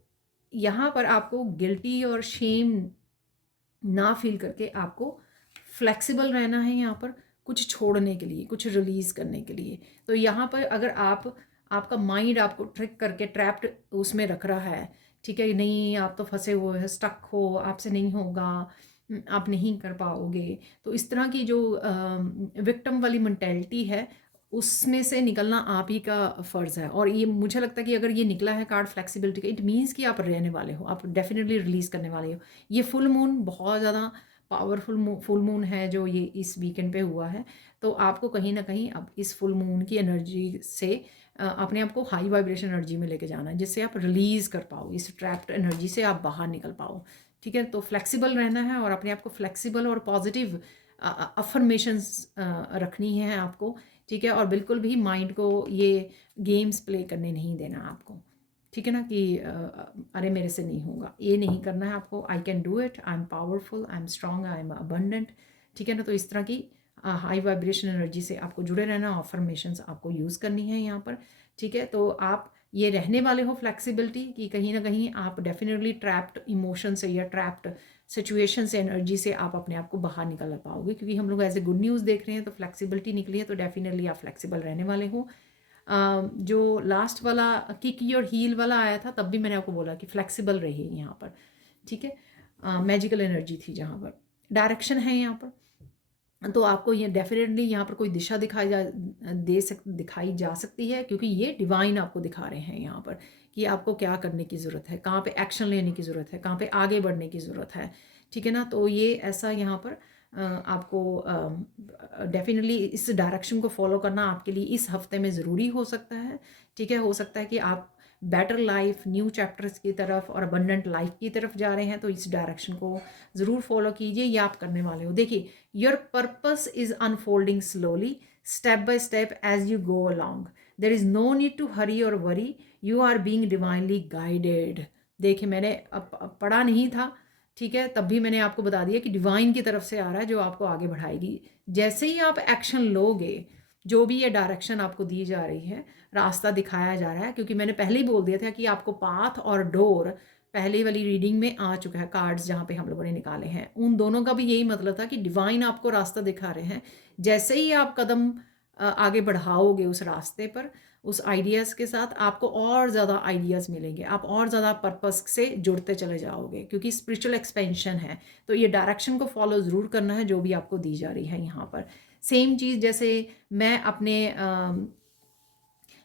यहाँ पर आपको गिल्टी और शेम ना फील करके आपको फ्लेक्सिबल रहना है यहाँ पर, कुछ छोड़ने के लिए, कुछ रिलीज़ करने के लिए। तो यहाँ पर अगर आपका माइंड आपको ट्रिक करके ट्रैप्ड उसमें रख रहा है, ठीक है, नहीं आप तो फंसे हुए हैं, स्टक हो, आपसे नहीं होगा, आप नहीं कर पाओगे, तो इस तरह की जो विक्टिम वाली मेंटेलिटी है, उसमें से निकलना आप ही का फ़र्ज़ है। और ये मुझे लगता है कि अगर ये निकला है कार्ड फ्लेक्सिबिलिटी का, इट मीन्स कि आप रहने वाले हो, आप डेफिनेटली रिलीज़ करने वाले हो। ये फुल मून बहुत ज़्यादा पावरफुल फुल मून है जो ये इस वीकेंड पे हुआ है, तो आपको कहीं ना कहीं अब इस फुल मून की एनर्जी से अपने आप को हाई वाइब्रेशन एनर्जी में लेके जाना है, जिससे आप रिलीज़ कर पाओ, इस ट्रैप्ड एनर्जी से आप बाहर निकल पाओ, ठीक है। तो फ्लेक्सिबल रहना है और अपने आप को फ्लेक्सिबल और पॉजिटिव अफर्मेशंस रखनी है आपको, ठीक है। और बिल्कुल भी माइंड को ये गेम्स प्ले करने नहीं देना आपको, ठीक है ना, कि अरे मेरे से नहीं होगा, ये नहीं करना है आपको। I can do it, I am powerful, I am strong, I am abundant, ठीक है ना। तो इस तरह की हाई वाइब्रेशन एनर्जी से आपको जुड़े रहना, अफर्मेशंस आपको यूज़ करनी है यहाँ पर, ठीक है। तो आप ये रहने वाले हो फ्लेक्सिबिलिटी कि कहीं ना कहीं आप डेफिनेटली ट्रैप्ड इमोशन से या ट्रैप्ड सिचुएशन से, एनर्जी से आप अपने आप को बाहर निकल पाओगे, क्योंकि हम लोग एज ए गुड न्यूज़ देख रहे हैं, तो फ्लेक्सिबिलिटी निकली है, तो डेफिनेटली आप फ्लेक्सिबल रहने वाले हो। जो लास्ट वाला किक योर हील वाला आया था, तब भी मैंने आपको बोला कि फ्लेक्सिबल रहिए यहाँ पर, ठीक है। मैजिकल एनर्जी थी जहाँ पर। डायरेक्शन है यहाँ पर, तो आपको ये डेफिनेटली यहाँ पर कोई दिशा दिखाई जा सकती है, क्योंकि ये डिवाइन आपको दिखा रहे हैं यहाँ पर कि आपको क्या करने की ज़रूरत है, कहाँ पे एक्शन लेने की ज़रूरत है, कहाँ पे आगे बढ़ने की ज़रूरत है। ठीक है ना, तो ये ऐसा यहाँ पर आपको डेफिनेटली इस डायरेक्शन को फॉलो करना आपके लिए इस हफ्ते में ज़रूरी हो सकता है। ठीक है, हो सकता है कि आप बेटर लाइफ, न्यू चैप्टर्स की तरफ और अबंडेंट लाइफ की तरफ जा रहे हैं, तो इस डायरेक्शन को ज़रूर फॉलो कीजिए, ये आप करने वाले हो। देखिए, your purpose is unfolding slowly, step by step as you go along. There is no need to hurry or worry, you are being divinely guided. देखिए, मैंने अब पढ़ा नहीं था, ठीक है, तब भी मैंने आपको बता दिया कि डिवाइन की तरफ से आ रहा है जो आपको आगे बढ़ाएगी। जैसे ही आप एक्शन लोगे, जो भी ये डायरेक्शन आपको दी जा रही है, रास्ता दिखाया जा रहा है, क्योंकि मैंने पहले ही बोल दिया था कि आपको पाथ और डोर पहले वाली रीडिंग में आ चुका है, कार्ड्स जहाँ पे हम लोगों ने निकाले हैं उन दोनों का भी यही मतलब था कि डिवाइन आपको रास्ता दिखा रहे हैं। जैसे ही आप कदम आगे बढ़ाओगे उस रास्ते पर, उस आइडियाज़ के साथ, आपको और ज़्यादा आइडियाज़ मिलेंगे, आप और ज़्यादा पर्पस से जुड़ते चले जाओगे, क्योंकि स्पिरिचुअल एक्सपेंशन है। तो ये डायरेक्शन को फॉलो ज़रूर करना है जो भी आपको दी जा रही है यहाँ पर। सेम चीज़ जैसे मैं अपने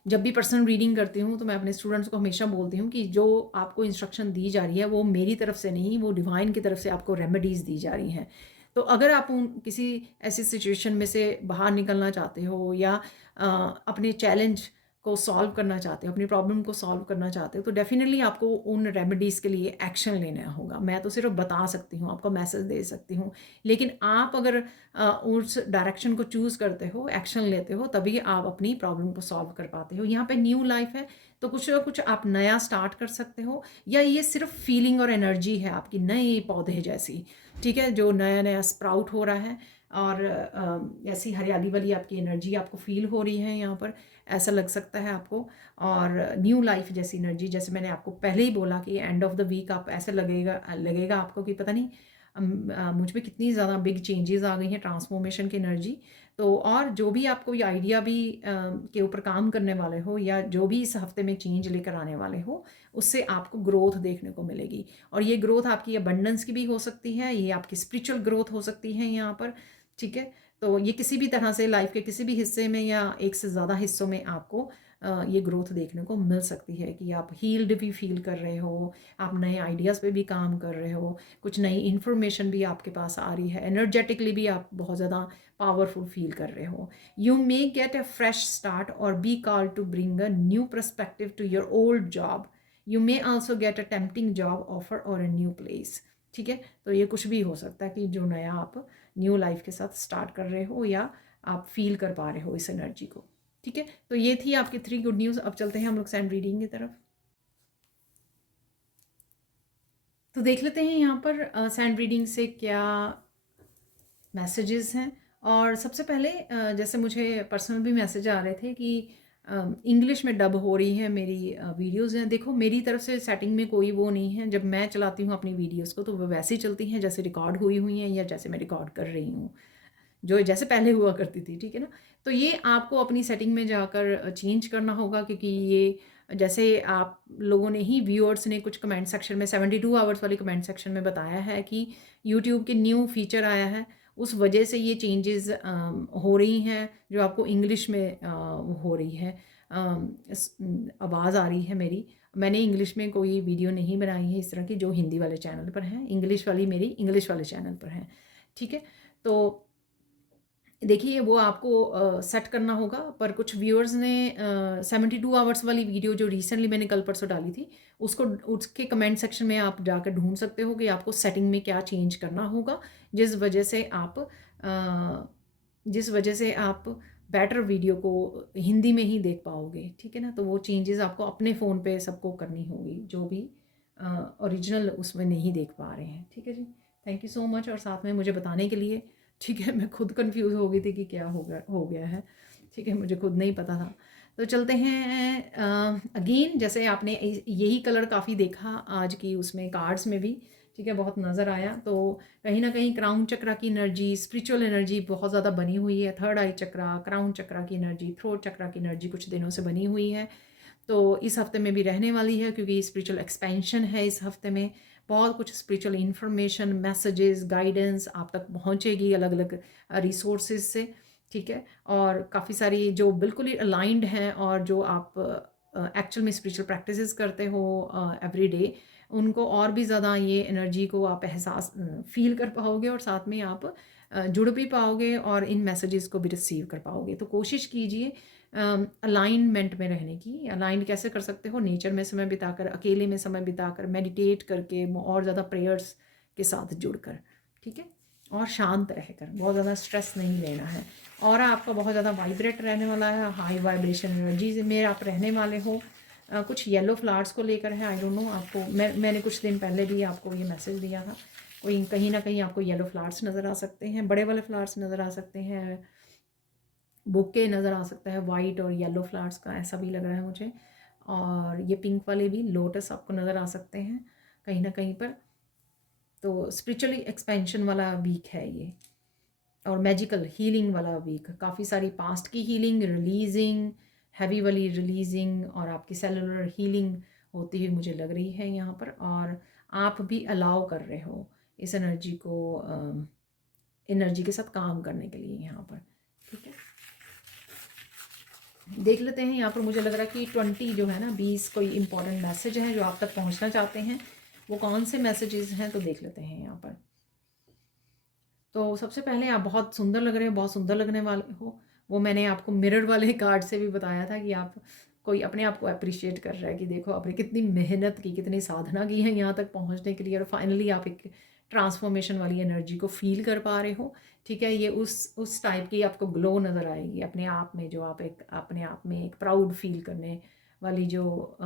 जब भी पर्सनल रीडिंग करती हूँ तो मैं अपने स्टूडेंट्स को हमेशा बोलती हूँ कि जो आपको इंस्ट्रक्शन दी जा रही है वो मेरी तरफ से नहीं, वो डिवाइन की तरफ से आपको रेमेडीज़ दी जा रही हैं। तो अगर आप किसी ऐसी सिचुएशन में से बाहर निकलना चाहते हो या अपने चैलेंज को सॉल्व करना चाहते हो, अपनी प्रॉब्लम को सॉल्व करना चाहते हो, तो डेफिनेटली आपको उन रेमेडीज़ के लिए एक्शन लेना होगा। मैं तो सिर्फ बता सकती हूँ, आपको मैसेज दे सकती हूँ, लेकिन आप अगर उस डायरेक्शन को चूज़ करते हो, एक्शन लेते हो, तभी आप अपनी प्रॉब्लम को सॉल्व कर पाते हो। यहाँ पे न्यू लाइफ है, तो कुछ ना कुछ आप नया स्टार्ट कर सकते हो, या ये सिर्फ फीलिंग और एनर्जी है आपकी नए पौधे जैसी, ठीक है, जो नया नया स्प्राउट हो रहा है, और ऐसी हरियाली वाली आपकी एनर्जी आपको फील हो रही है यहाँ पर, ऐसा लग सकता है आपको। और न्यू लाइफ जैसी एनर्जी, जैसे मैंने आपको पहले ही बोला कि एंड ऑफ द वीक आप ऐसे लगेगा आपको कि पता नहीं मुझ में कितनी ज़्यादा बिग चेंजेस आ गई हैं, ट्रांसफॉर्मेशन की एनर्जी। तो और जो भी आपको ये आइडिया भी के ऊपर काम करने वाले हो, या जो भी इस हफ्ते में चेंज लेकर आने वाले हो, उससे आपको ग्रोथ देखने को मिलेगी। और ये ग्रोथ आपकी अबंडेंस की भी हो सकती है, ये आपकी स्पिरिचुअल ग्रोथ हो सकती है यहाँ पर, ठीक है। तो ये किसी भी तरह से लाइफ के किसी भी हिस्से में या एक से ज़्यादा हिस्सों में आपको ये ग्रोथ देखने को मिल सकती है कि आप हील्ड भी फील कर रहे हो, आप नए आइडियाज़ पे भी काम कर रहे हो, कुछ नई इन्फॉर्मेशन भी आपके पास आ रही है, एनर्जेटिकली भी आप बहुत ज़्यादा पावरफुल फील कर रहे हो। You may get a fresh start or be call to bring a new perspective to your old job. You may also get a tempting job offer or a new place. ठीक है, तो ये कुछ भी हो सकता है कि जो नया आप न्यू लाइफ के साथ स्टार्ट कर रहे हो, या आप फील कर पा रहे हो इस एनर्जी को। ठीक है, तो ये थी आपकी 3 गुड न्यूज़। अब चलते हैं हम लोग सैंड रीडिंग की तरफ। तो देख लेते हैं यहाँ पर सैंड रीडिंग से क्या मैसेजेस हैं। और सबसे पहले जैसे मुझे पर्सनल भी मैसेज आ रहे थे कि इंग्लिश में डब हो रही है मेरी वीडियोज़ हैं। देखो, मेरी तरफ से सेटिंग में कोई वो नहीं है, जब मैं चलाती हूँ अपनी वीडियोज़ को तो वो वैसे ही चलती हैं जैसे रिकॉर्ड हुई हैं, या जैसे मैं रिकॉर्ड कर रही हूँ, जो जैसे पहले हुआ करती थी, ठीक है ना। तो ये आपको अपनी सेटिंग में जाकर चेंज करना होगा, क्योंकि ये जैसे आप लोगों ने ही, व्यूअर्स ने कुछ कमेंट सेक्शन में 72 आवर्स वाले कमेंट सेक्शन में बताया है कि यूट्यूब के न्यू फीचर आया है, उस वजह से ये चेंजेस हो रही हैं, जो आपको इंग्लिश में हो रही है। आवाज़ आ रही है मेरी, मैंने इंग्लिश में कोई वीडियो नहीं बनाई है इस तरह की, जो हिंदी वाले चैनल पर हैं, इंग्लिश वाली मेरी इंग्लिश वाले चैनल पर हैं, ठीक है। तो देखिए, वो आपको सेट करना होगा, पर कुछ व्यूअर्स ने 72 आवर्स वाली वीडियो जो रिसेंटली मैंने कल परसों डाली थी, उसको, उसके कमेंट सेक्शन में आप जाकर ढूंढ सकते हो कि आपको सेटिंग में क्या चेंज करना होगा, जिस वजह से आप बेटर वीडियो को हिंदी में ही देख पाओगे, ठीक है ना। तो वो चेंजेस आपको अपने फ़ोन पे सबको करनी होगी, जो भी ओरिजिनल उसमें नहीं देख पा रहे हैं, ठीक है जी। थैंक यू सो मच, और साथ में मुझे बताने के लिए, ठीक है। मैं खुद कंफ्यूज हो गई थी कि क्या हो गया है, ठीक है, मुझे खुद नहीं पता था। तो चलते हैं अगेन, जैसे आपने यही कलर काफ़ी देखा आज की उसमें कार्ड्स में भी, ठीक है, बहुत नज़र आया। तो कहीं ना कहीं क्राउन चक्रा की एनर्जी, स्पिरिचुअल एनर्जी बहुत ज़्यादा बनी हुई है। थर्ड आई चक्रा, क्राउन चक्रा की एनर्जी, थ्रोट चक्रा की एनर्जी कुछ दिनों से बनी हुई है, तो इस हफ्ते में भी रहने वाली है, क्योंकि स्पिरिचुअल एक्सपेंशन है इस हफ्ते में। बहुत कुछ स्पिरिचुअल इन्फॉर्मेशन, मैसेजेस, गाइडेंस आप तक पहुंचेगी अलग अलग रिसोर्सेज से, ठीक है। और काफ़ी सारी जो बिल्कुल ही अलाइंड हैं और जो आप एक्चुअल में स्पिरिचुअल प्रैक्टिसेस करते हो एवरी डे, उनको और भी ज़्यादा ये एनर्जी को आप एहसास फील कर पाओगे और साथ में आप जुड़ भी पाओगे और इन मैसेजेस को भी रिसीव कर पाओगे। तो कोशिश कीजिए अलाइनमेंट में रहने की। अलाइन कैसे कर सकते हो? नेचर में समय बिताकर, अकेले में समय बिताकर, मेडिटेट करके और ज़्यादा प्रेयर्स के साथ जुड़कर, ठीक है। और शांत रहकर, बहुत ज़्यादा स्ट्रेस नहीं लेना है। और आपका बहुत ज़्यादा वाइब्रेट रहने वाला है, हाई वाइब्रेशन एनर्जी में आप रहने वाले हो। कुछ येलो फ्लावर्स को लेकर है, आई डोंट नो आपको, मैंने कुछ दिन पहले भी आपको ये मैसेज दिया था। कोई कहीं ना कहीं आपको येलो फ्लावर्स नज़र आ सकते हैं, बड़े वाले फ्लावर्स नज़र आ सकते हैं, बुके नज़र आ सकता है वाइट और येलो फ्लावर्स का, ऐसा भी लग रहा है मुझे। और ये पिंक वाले भी लोटस आपको नज़र आ सकते हैं कहीं ना कहीं पर। तो स्पिरिचुअली एक्सपेंशन वाला वीक है ये, और मैजिकल हीलिंग वाला वीक। काफ़ी सारी पास्ट की हीलिंग, रिलीजिंग, हैवी वाली रिलीजिंग और आपकी सेलुलर हीलिंग होती हुई मुझे लग रही है यहाँ पर। और आप भी अलाउ कर रहे हो इस एनर्जी को, एनर्जी के साथ काम करने के लिए यहाँ पर, ठीक है। देख लेते हैं यहाँ पर, मुझे लग रहा है कि 20 जो है ना, 20 कोई इंपॉर्टेंट मैसेज है जो आप तक पहुँचना चाहते हैं। वो कौन से मैसेजेस हैं तो देख लेते हैं यहाँ पर। तो सबसे पहले आप बहुत सुंदर लग रहे हो, बहुत सुंदर लगने वाले हो। वो मैंने आपको मिरर वाले कार्ड से भी बताया था कि आप, कोई अपने आप को अप्रिशिएट कर रहा है कि देखो आपने कितनी मेहनत की, कितनी साधना की है यहाँ तक पहुँचने के लिए, और फाइनली आप एक ट्रांसफॉर्मेशन वाली एनर्जी को फील कर पा रहे हो, ठीक है। ये उस टाइप की आपको ग्लो नज़र आएगी अपने आप में, जो आप एक अपने आप में एक प्राउड फील करने वाली जो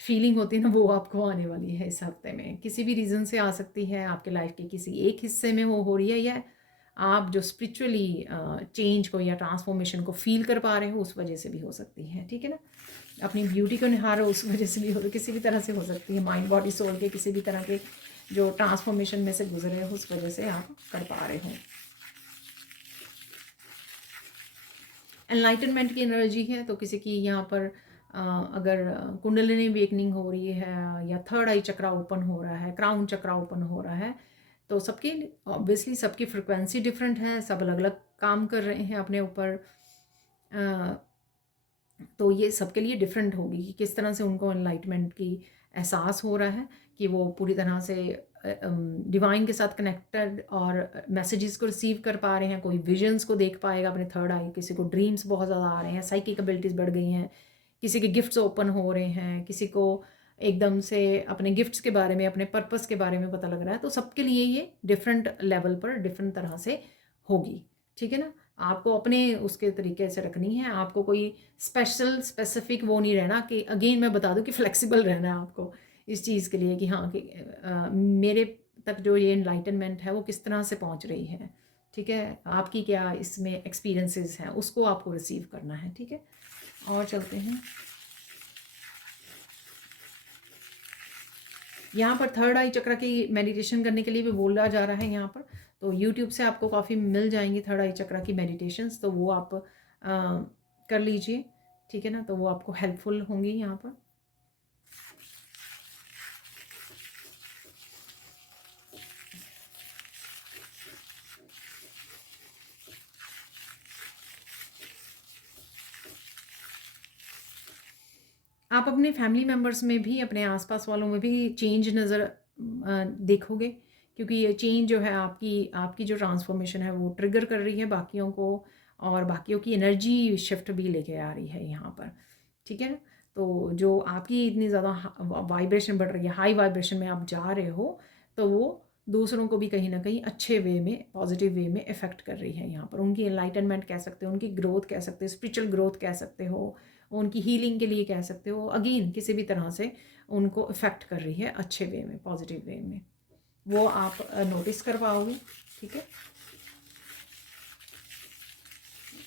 फीलिंग होती है ना, वो आपको आने वाली है इस हफ्ते में। किसी भी रीज़न से आ सकती है, आपके लाइफ के किसी एक हिस्से में हो रही है, या आप जो स्पिरिचुअली चेंज को या ट्रांसफॉर्मेशन को फील कर पा रहे हो उस वजह से भी हो सकती है, ठीक है ना। अपनी ब्यूटी को निहारो उस वजह से भी हो, किसी भी तरह से हो सकती है। माइंड बॉडी सोल के किसी भी तरह के जो ट्रांसफॉर्मेशन में से गुजरे हो उस वजह से आप कर पा रहे हो। एनलाइटनमेंट की एनर्जी है, तो किसी की यहाँ पर अगर कुंडलिनी वेकनिंग हो रही है, या थर्ड आई चक्रा ओपन हो रहा है, क्राउन चक्रा ओपन हो रहा है, तो सबकी ऑब्वियसली सबकी फ्रिक्वेंसी डिफरेंट है, सब अलग अलग काम कर रहे हैं अपने ऊपर। तो ये सबके लिए डिफरेंट होगी कि किस तरह से उनको एनलाइटमेंट की एहसास हो रहा है, कि वो पूरी तरह से डिवाइन के साथ कनेक्टेड और मैसेजेस को रिसीव कर पा रहे हैं। कोई विजन्स को देख पाएगा अपने थर्ड आई, किसी को ड्रीम्स बहुत ज़्यादा आ रहे हैं, साइकिक एबिलिटीज़ बढ़ गई हैं, किसी के गिफ्ट्स ओपन हो रहे हैं, किसी को एकदम से अपने गिफ्ट्स के बारे में, अपने पर्पस के बारे में पता लग रहा है। तो सबके लिए ये डिफरेंट लेवल पर डिफरेंट तरह से होगी, ठीक है ना। आपको अपने उसके तरीके से रखनी है, आपको कोई स्पेशल स्पेसिफिक वो नहीं रहना कि, अगेन मैं बता दूं कि फ्लेक्सिबल रहना है आपको इस चीज़ के लिए कि हाँ कि मेरे तक जो ये एनलाइटनमेंट है वो किस तरह से पहुंच रही है, ठीक है। आपकी क्या इसमें एक्सपीरियंसेस हैं, उसको आपको रिसीव करना है, ठीक है। और चलते हैं यहाँ पर थर्ड आई चक्र की मेडिटेशन करने के लिए भी बोला जा रहा है यहाँ पर। तो यूट्यूब से आपको काफ़ी मिल जाएंगी थर्ड आई चक्र की मेडिटेशंस, तो वो आप कर लीजिए, ठीक है ना। तो वो आपको हेल्पफुल होंगी यहाँ पर। आप अपने फैमिली मेम्बर्स में भी, अपने आसपास वालों में भी चेंज नज़र देखोगे, क्योंकि ये चेंज जो है आपकी आपकी जो ट्रांसफॉर्मेशन है वो ट्रिगर कर रही है बाकियों को, और बाकियों की एनर्जी शिफ्ट भी लेके आ रही है यहाँ पर, ठीक है ना। तो जो आपकी इतनी ज़्यादा वाइब्रेशन बढ़ रही है, हाई वाइब्रेशन में आप जा रहे हो, तो वो दूसरों को भी कहीं ना कहीं अच्छे वे में, पॉजिटिव वे में इफ़ेक्ट कर रही है यहाँ पर। उनकी एनलाइटनमेंट कह सकते हो, उनकी ग्रोथ कह सकते हो, स्पिरिचुअल ग्रोथ कह सकते हो, उनकी हीलिंग के लिए कह सकते हो। अगेन किसी भी तरह से उनको इफ़ेक्ट कर रही है अच्छे वे में, पॉजिटिव वे में, वो आप नोटिस कर पाओगे, ठीक है।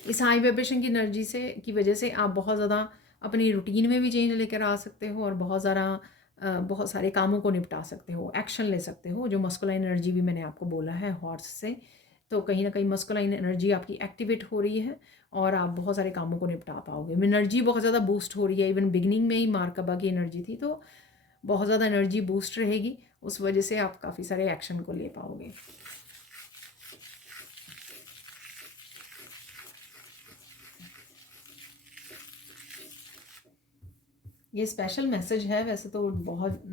इस हाई वाइब्रेशन की एनर्जी से की वजह से आप बहुत ज़्यादा अपनी रूटीन में भी चेंज लेकर आ सकते हो, और बहुत सारे कामों को निपटा सकते हो, एक्शन ले सकते हो। जो मस्कुलाइन एनर्जी भी मैंने आपको बोला है हॉर्स से, तो कहीं ना कहीं मस्कुलाइन एनर्जी आपकी एक्टिवेट हो रही है और आप बहुत सारे कामों को निपटा पाओगे। एनर्जी बहुत ज़्यादा बूस्ट हो रही है। इवन बिगनिंग में ही मार्कबा की एनर्जी थी, तो बहुत ज़्यादा एनर्जी बूस्ट रहेगी, उस वजह से आप काफ़ी सारे एक्शन को ले पाओगे। ये स्पेशल मैसेज है, वैसे तो बहुत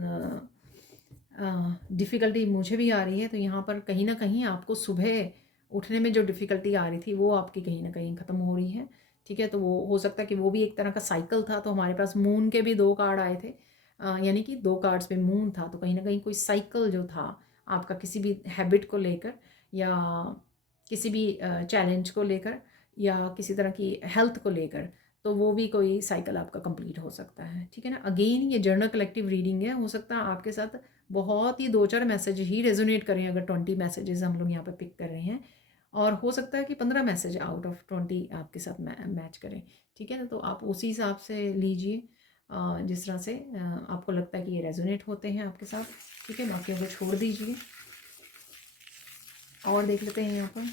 डिफ़िकल्टी मुझे भी आ रही है, तो यहाँ पर कहीं ना कहीं आपको सुबह उठने में जो डिफ़िकल्टी आ रही थी वो आपकी कहीं ना कहीं ख़त्म हो रही है। ठीक है, तो वो हो सकता है कि वो भी एक तरह का साइकिल था। तो हमारे पास मून के भी 2 कार्ड आए थे, यानी कि 2 कार्ड्स पे मून था, तो कहीं ना कहीं कोई साइकिल जो था आपका किसी भी हैबिट को लेकर, या किसी भी चैलेंज को लेकर, या किसी तरह की हेल्थ को लेकर, तो वो भी कोई साइकिल आपका कंप्लीट हो सकता है। ठीक है ना, अगेन ये जर्नल कलेक्टिव रीडिंग है, हो सकता है आपके साथ बहुत ही 2-4 मैसेज ही रेजोनेट करें, अगर 20 मैसेजेस हम लोग यहाँ पे पिक कर रहे हैं, और हो सकता है कि 15 मैसेज आउट ऑफ 20 आपके साथ मैच करें। ठीक है ना, तो आप उसी हिसाब से लीजिए जिस तरह से आपको लगता है कि ये रेजोनेट होते हैं आपके साथ। ठीक है, बाकियों को छोड़ दीजिए। और देख लेते हैं यहाँ पर।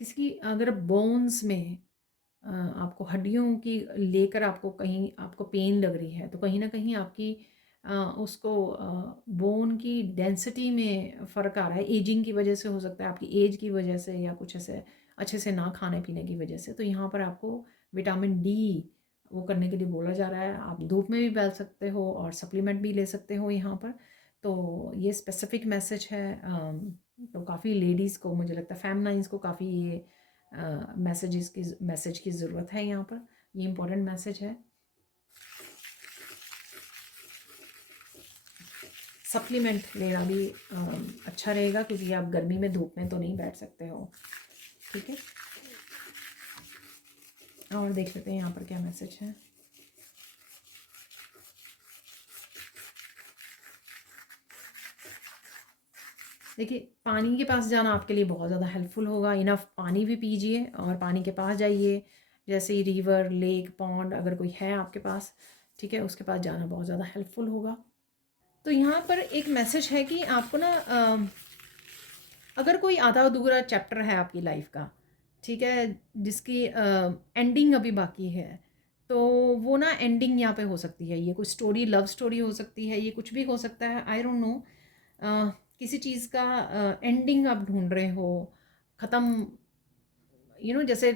किसी अगर बोन्स में आपको हड्डियों की लेकर आपको कहीं आपको पेन लग रही है, तो कहीं ना कहीं आपकी उसको बोन की डेंसिटी में फ़र्क आ रहा है, एजिंग की वजह से हो सकता है, आपकी एज की वजह से, या कुछ ऐसे अच्छे से ना खाने पीने की वजह से। तो यहाँ पर आपको विटामिन डी वो करने के लिए बोला जा रहा है। आप धूप में भी बैल सकते हो और सप्लीमेंट भी ले सकते हो यहाँ पर। तो ये स्पेसिफिक मैसेज है। तो काफ़ी लेडीज़ को, मुझे लगता है फेमनाइन्स को काफ़ी ये मैसेज की ज़रूरत है यहाँ पर। ये इम्पोर्टेंट मैसेज है। सप्लीमेंट लेना भी अच्छा रहेगा, क्योंकि आप गर्मी में धूप में तो नहीं बैठ सकते हो। ठीक है, और देख लेते हैं यहाँ पर क्या मैसेज है। देखिए, पानी के पास जाना आपके लिए बहुत ज़्यादा हेल्पफुल होगा। इनफ पानी भी पीजिए और पानी के पास जाइए, जैसे रिवर, लेक, पॉन्ड अगर कोई है आपके पास, ठीक है, उसके पास जाना बहुत ज़्यादा हेल्पफुल होगा। तो यहाँ पर एक मैसेज है कि आपको ना अगर कोई आधा अधूरा चैप्टर है आपकी लाइफ का, ठीक है, जिसकी एंडिंग अभी बाकी है, तो वो ना एंडिंग यहाँ पे हो सकती है। ये कोई स्टोरी, लव स्टोरी हो सकती है, ये कुछ भी हो सकता है, आई डोंट नो। किसी चीज़ का एंडिंग आप ढूंढ रहे हो, ख़त्म, जैसे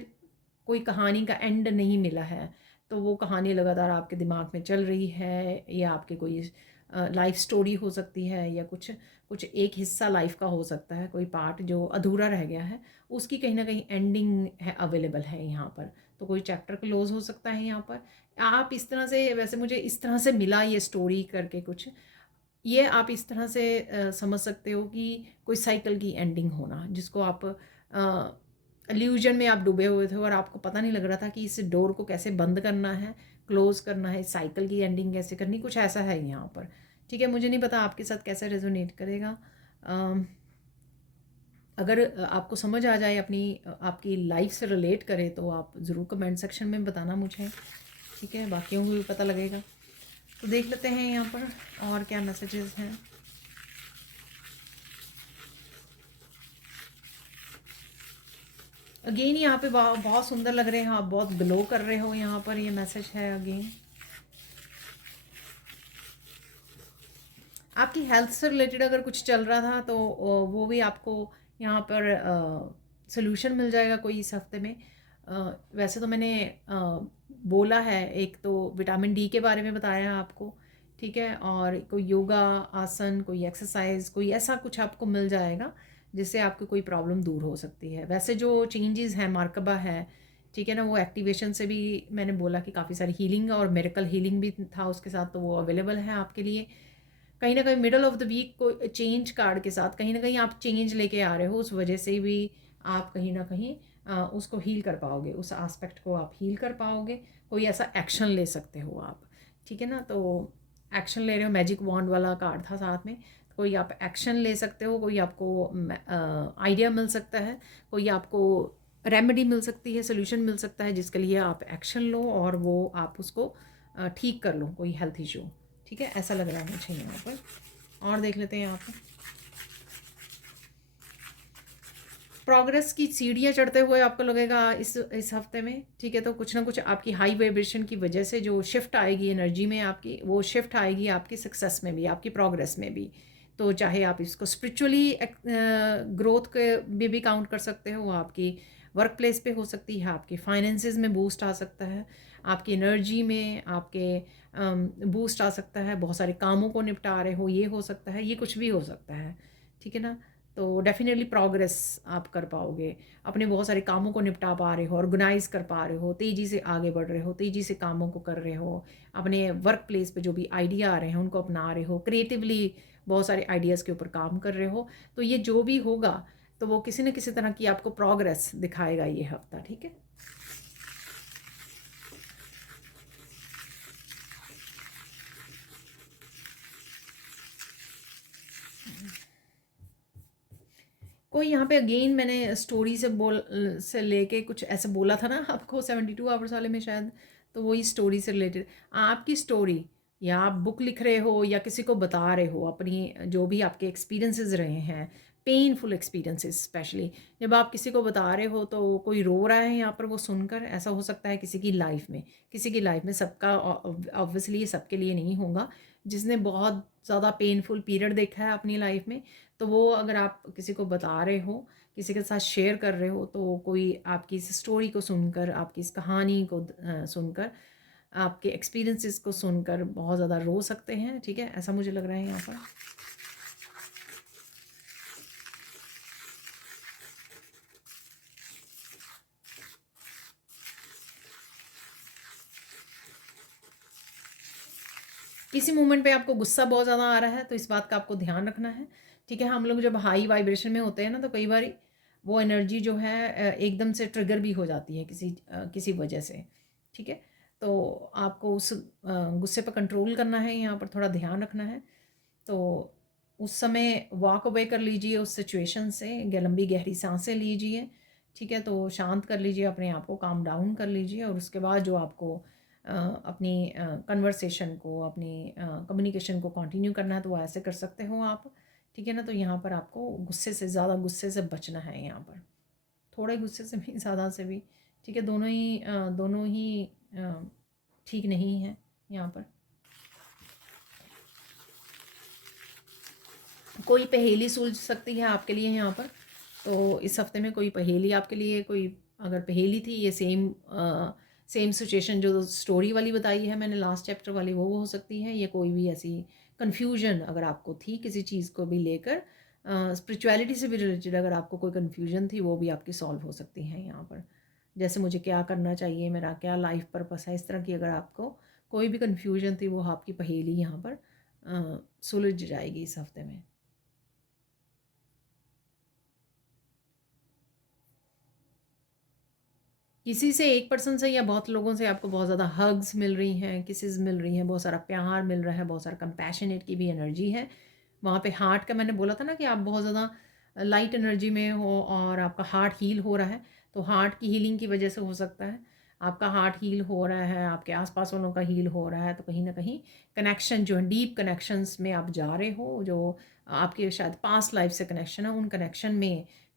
कोई कहानी का एंड नहीं मिला है, तो वो कहानी लगातार आपके दिमाग में चल रही है, या आपके कोई लाइफ स्टोरी हो सकती है, या कुछ कुछ एक हिस्सा लाइफ का हो सकता है, कोई पार्ट जो अधूरा रह गया है, उसकी कहीं ना कहीं एंडिंग है, अवेलेबल है यहाँ पर। तो कोई चैप्टर क्लोज हो सकता है यहाँ पर। आप इस तरह से, वैसे मुझे इस तरह से मिला ये स्टोरी करके कुछ, ये आप इस तरह से समझ सकते हो कि कोई साइकिल की एंडिंग होना, जिसको आप इल्यूजन में आप डूबे हुए थे और आपको पता नहीं लग रहा था कि इस डोर को कैसे बंद करना है, क्लोज करना है, साइकिल की एंडिंग कैसे करनी, कुछ ऐसा है यहाँ पर। ठीक है, मुझे नहीं पता आपके साथ कैसे रेजोनेट करेगा। अगर आपको समझ आ जाए, आपकी लाइफ से रिलेट करे, तो आप ज़रूर कमेंट सेक्शन में बताना मुझे। ठीक है, बाकियों को भी पता लगेगा। तो देख लेते हैं यहाँ पर और क्या मैसेजेस हैं। अगेन यहाँ पे बहुत सुंदर लग रहे हैं आप, बहुत ग्लो कर रहे हो, यहाँ पर ये मैसेज है। अगेन आपकी हेल्थ से रिलेटेड अगर कुछ चल रहा था, तो वो भी आपको यहाँ पर सोल्यूशन मिल जाएगा कोई इस हफ्ते में। वैसे तो मैंने बोला है, एक तो विटामिन डी के बारे में बताया आपको, ठीक है, और कोई योगा आसन, कोई एक्सरसाइज, कोई ऐसा कुछ आपको मिल जाएगा जिससे आपकी कोई प्रॉब्लम दूर हो सकती है। वैसे जो चेंजेस हैं, मरकबा है, ठीक है ना, वो एक्टिवेशन से भी मैंने बोला कि काफ़ी सारी हीलिंग और मिरेकल हीलिंग भी था उसके साथ, तो वो अवेलेबल है आपके लिए। कहीं ना कहीं मिडल ऑफ द वीक को चेंज कार्ड के साथ कहीं ना कहीं आप चेंज लेके आ रहे हो, उस वजह से भी आप कहीं ना कहीं उसको हील कर पाओगे, उस एस्पेक्ट को आप हील कर पाओगे। कोई ऐसा एक्शन ले सकते हो आप, ठीक है ना, तो एक्शन ले रहे हो, मैजिक वॉन्ड वाला कार्ड था साथ में, तो कोई आप एक्शन ले सकते हो, कोई आपको आइडिया मिल सकता है, कोई आपको रेमेडी मिल सकती है, सोल्यूशन मिल सकता है, जिसके लिए आप एक्शन लो और वो आप उसको ठीक कर लो, कोई हेल्थ इशू। ठीक है, ऐसा लग रहा है मुझे यहाँ पर। और देख लेते हैं यहाँ पे प्रोग्रेस की सीढ़ियाँ चढ़ते हुए आपको लगेगा इस हफ्ते में, ठीक है। तो कुछ ना कुछ आपकी हाई वाइब्रेशन की वजह से जो शिफ्ट आएगी एनर्जी में आपकी, वो शिफ्ट आएगी आपकी सक्सेस में भी, आपकी प्रोग्रेस में भी। तो चाहे आप इसको स्पिरिचुअली ग्रोथ के भी काउंट कर सकते हो, वो आपकी वर्क प्लेस पे हो सकती है, आपके फाइनेंसेस में बूस्ट आ सकता है, आपकी एनर्जी में आपके बूस्ट आ सकता है, बहुत सारे कामों को निपटा रहे हो, ये हो सकता है, ये कुछ भी हो सकता है, ठीक है ना। तो डेफिनेटली प्रोग्रेस आप कर पाओगे, अपने बहुत सारे कामों को निपटा पा रहे हो, ऑर्गेनाइज कर पा रहे हो, तेज़ी से आगे बढ़ रहे हो, तेज़ी से कामों को कर रहे हो, अपने वर्क प्लेस पे जो भी आइडिया आ रहे हैं उनको अपना रहे हो, क्रिएटिवली बहुत सारे आइडियाज़ के ऊपर काम कर रहे हो। तो ये जो भी होगा तो वो किसी न किसी तरह की आपको प्रोग्रेस दिखाएगा ये हफ्ता, ठीक है। कोई यहाँ पे अगेन मैंने स्टोरी से लेके कुछ ऐसे बोला था ना आपको 72 आवर्स वाले में शायद, तो वही स्टोरी से रिलेटेड आपकी स्टोरी, या आप बुक लिख रहे हो या किसी को बता रहे हो अपनी जो भी आपके एक्सपीरियंसेस रहे हैं, पेनफुल एक्सपीरियंसेस स्पेशली, जब आप किसी को बता रहे हो तो कोई रो रहा है यहाँ पर वो सुनकर, ऐसा हो सकता है किसी की लाइफ में, किसी की लाइफ में, सबका ऑब्वियसली ये सबके लिए नहीं होगा, जिसने बहुत ज़्यादा पेनफुल पीरियड देखा है अपनी लाइफ में, तो वो अगर आप किसी को बता रहे हो, किसी के साथ शेयर कर रहे हो, तो कोई आपकी इस स्टोरी को सुनकर, आपकी इस कहानी को सुनकर, आपके एक्सपीरियंसेस को सुनकर बहुत ज़्यादा रो सकते हैं, ठीक है, ऐसा मुझे लग रहा है यहाँ पर। किसी मोमेंट पे आपको गुस्सा बहुत ज़्यादा आ रहा है तो इस बात का आपको ध्यान रखना है, ठीक है। हम लोग जब हाई वाइब्रेशन में होते हैं ना, तो कई बार वो एनर्जी जो है एकदम से ट्रिगर भी हो जाती है किसी वजह से, ठीक है। तो आपको उस गुस्से पर कंट्रोल करना है, यहाँ पर थोड़ा ध्यान रखना है। तो उस समय वॉक अवे कर लीजिए उस सिचुएशन से, लंबी गहरी सांसें लीजिए, ठीक है। तो शांत कर लीजिए अपने आप को, काम डाउन कर लीजिए, और उसके बाद जो आपको अपनी कन्वर्सेशन को, अपनी कम्युनिकेशन को कंटिन्यू करना है तो वो ऐसे कर सकते हो आप, ठीक है ना। तो यहाँ पर आपको गुस्से से, ज़्यादा गुस्से से बचना है यहाँ पर, थोड़े गुस्से से भी, ज़्यादा से भी, ठीक है। दोनों ही ठीक नहीं है यहाँ पर। कोई पहेली सुलझ सकती है आपके लिए यहाँ पर, तो इस हफ्ते में कोई पहेली आपके लिए, कोई अगर पहेली थी, ये सेम सिचुएशन जो स्टोरी वाली बताई है मैंने लास्ट चैप्टर वाली, वो हो सकती है, या कोई भी ऐसी कन्फ्यूजन अगर आपको थी किसी चीज़ को भी लेकर, स्पिरिचुअलिटी से भी रिलेटेड अगर आपको कोई कन्फ्यूजन थी, वो भी आपकी सॉल्व हो सकती है यहाँ पर। जैसे मुझे क्या करना चाहिए, मेरा क्या लाइफ पर्पस है, इस तरह की अगर आपको कोई भी कन्फ्यूजन थी, वो आपकी पहेली यहाँ पर सुलझ जाएगी इस हफ्ते में। किसी से, एक पर्सन से या बहुत लोगों से आपको बहुत ज़्यादा हग्स मिल रही हैं, किसेस मिल रही हैं, बहुत सारा प्यार मिल रहा है, बहुत सारा कंपैशनेट की भी एनर्जी है वहाँ पे। हार्ट का मैंने बोला था ना कि आप बहुत ज़्यादा लाइट एनर्जी में हो और आपका हार्ट हील हो रहा है, तो हार्ट की हीलिंग की वजह से हो सकता है आपका हार्ट हील हो रहा है, आपके आसपास वालों का हील हो रहा है, तो कहीं ना कहीं कनेक्शन जो है, डीप कनेक्शंस में आप जा रहे हो, जो आपके शायद पास्ट लाइफ से कनेक्शन है,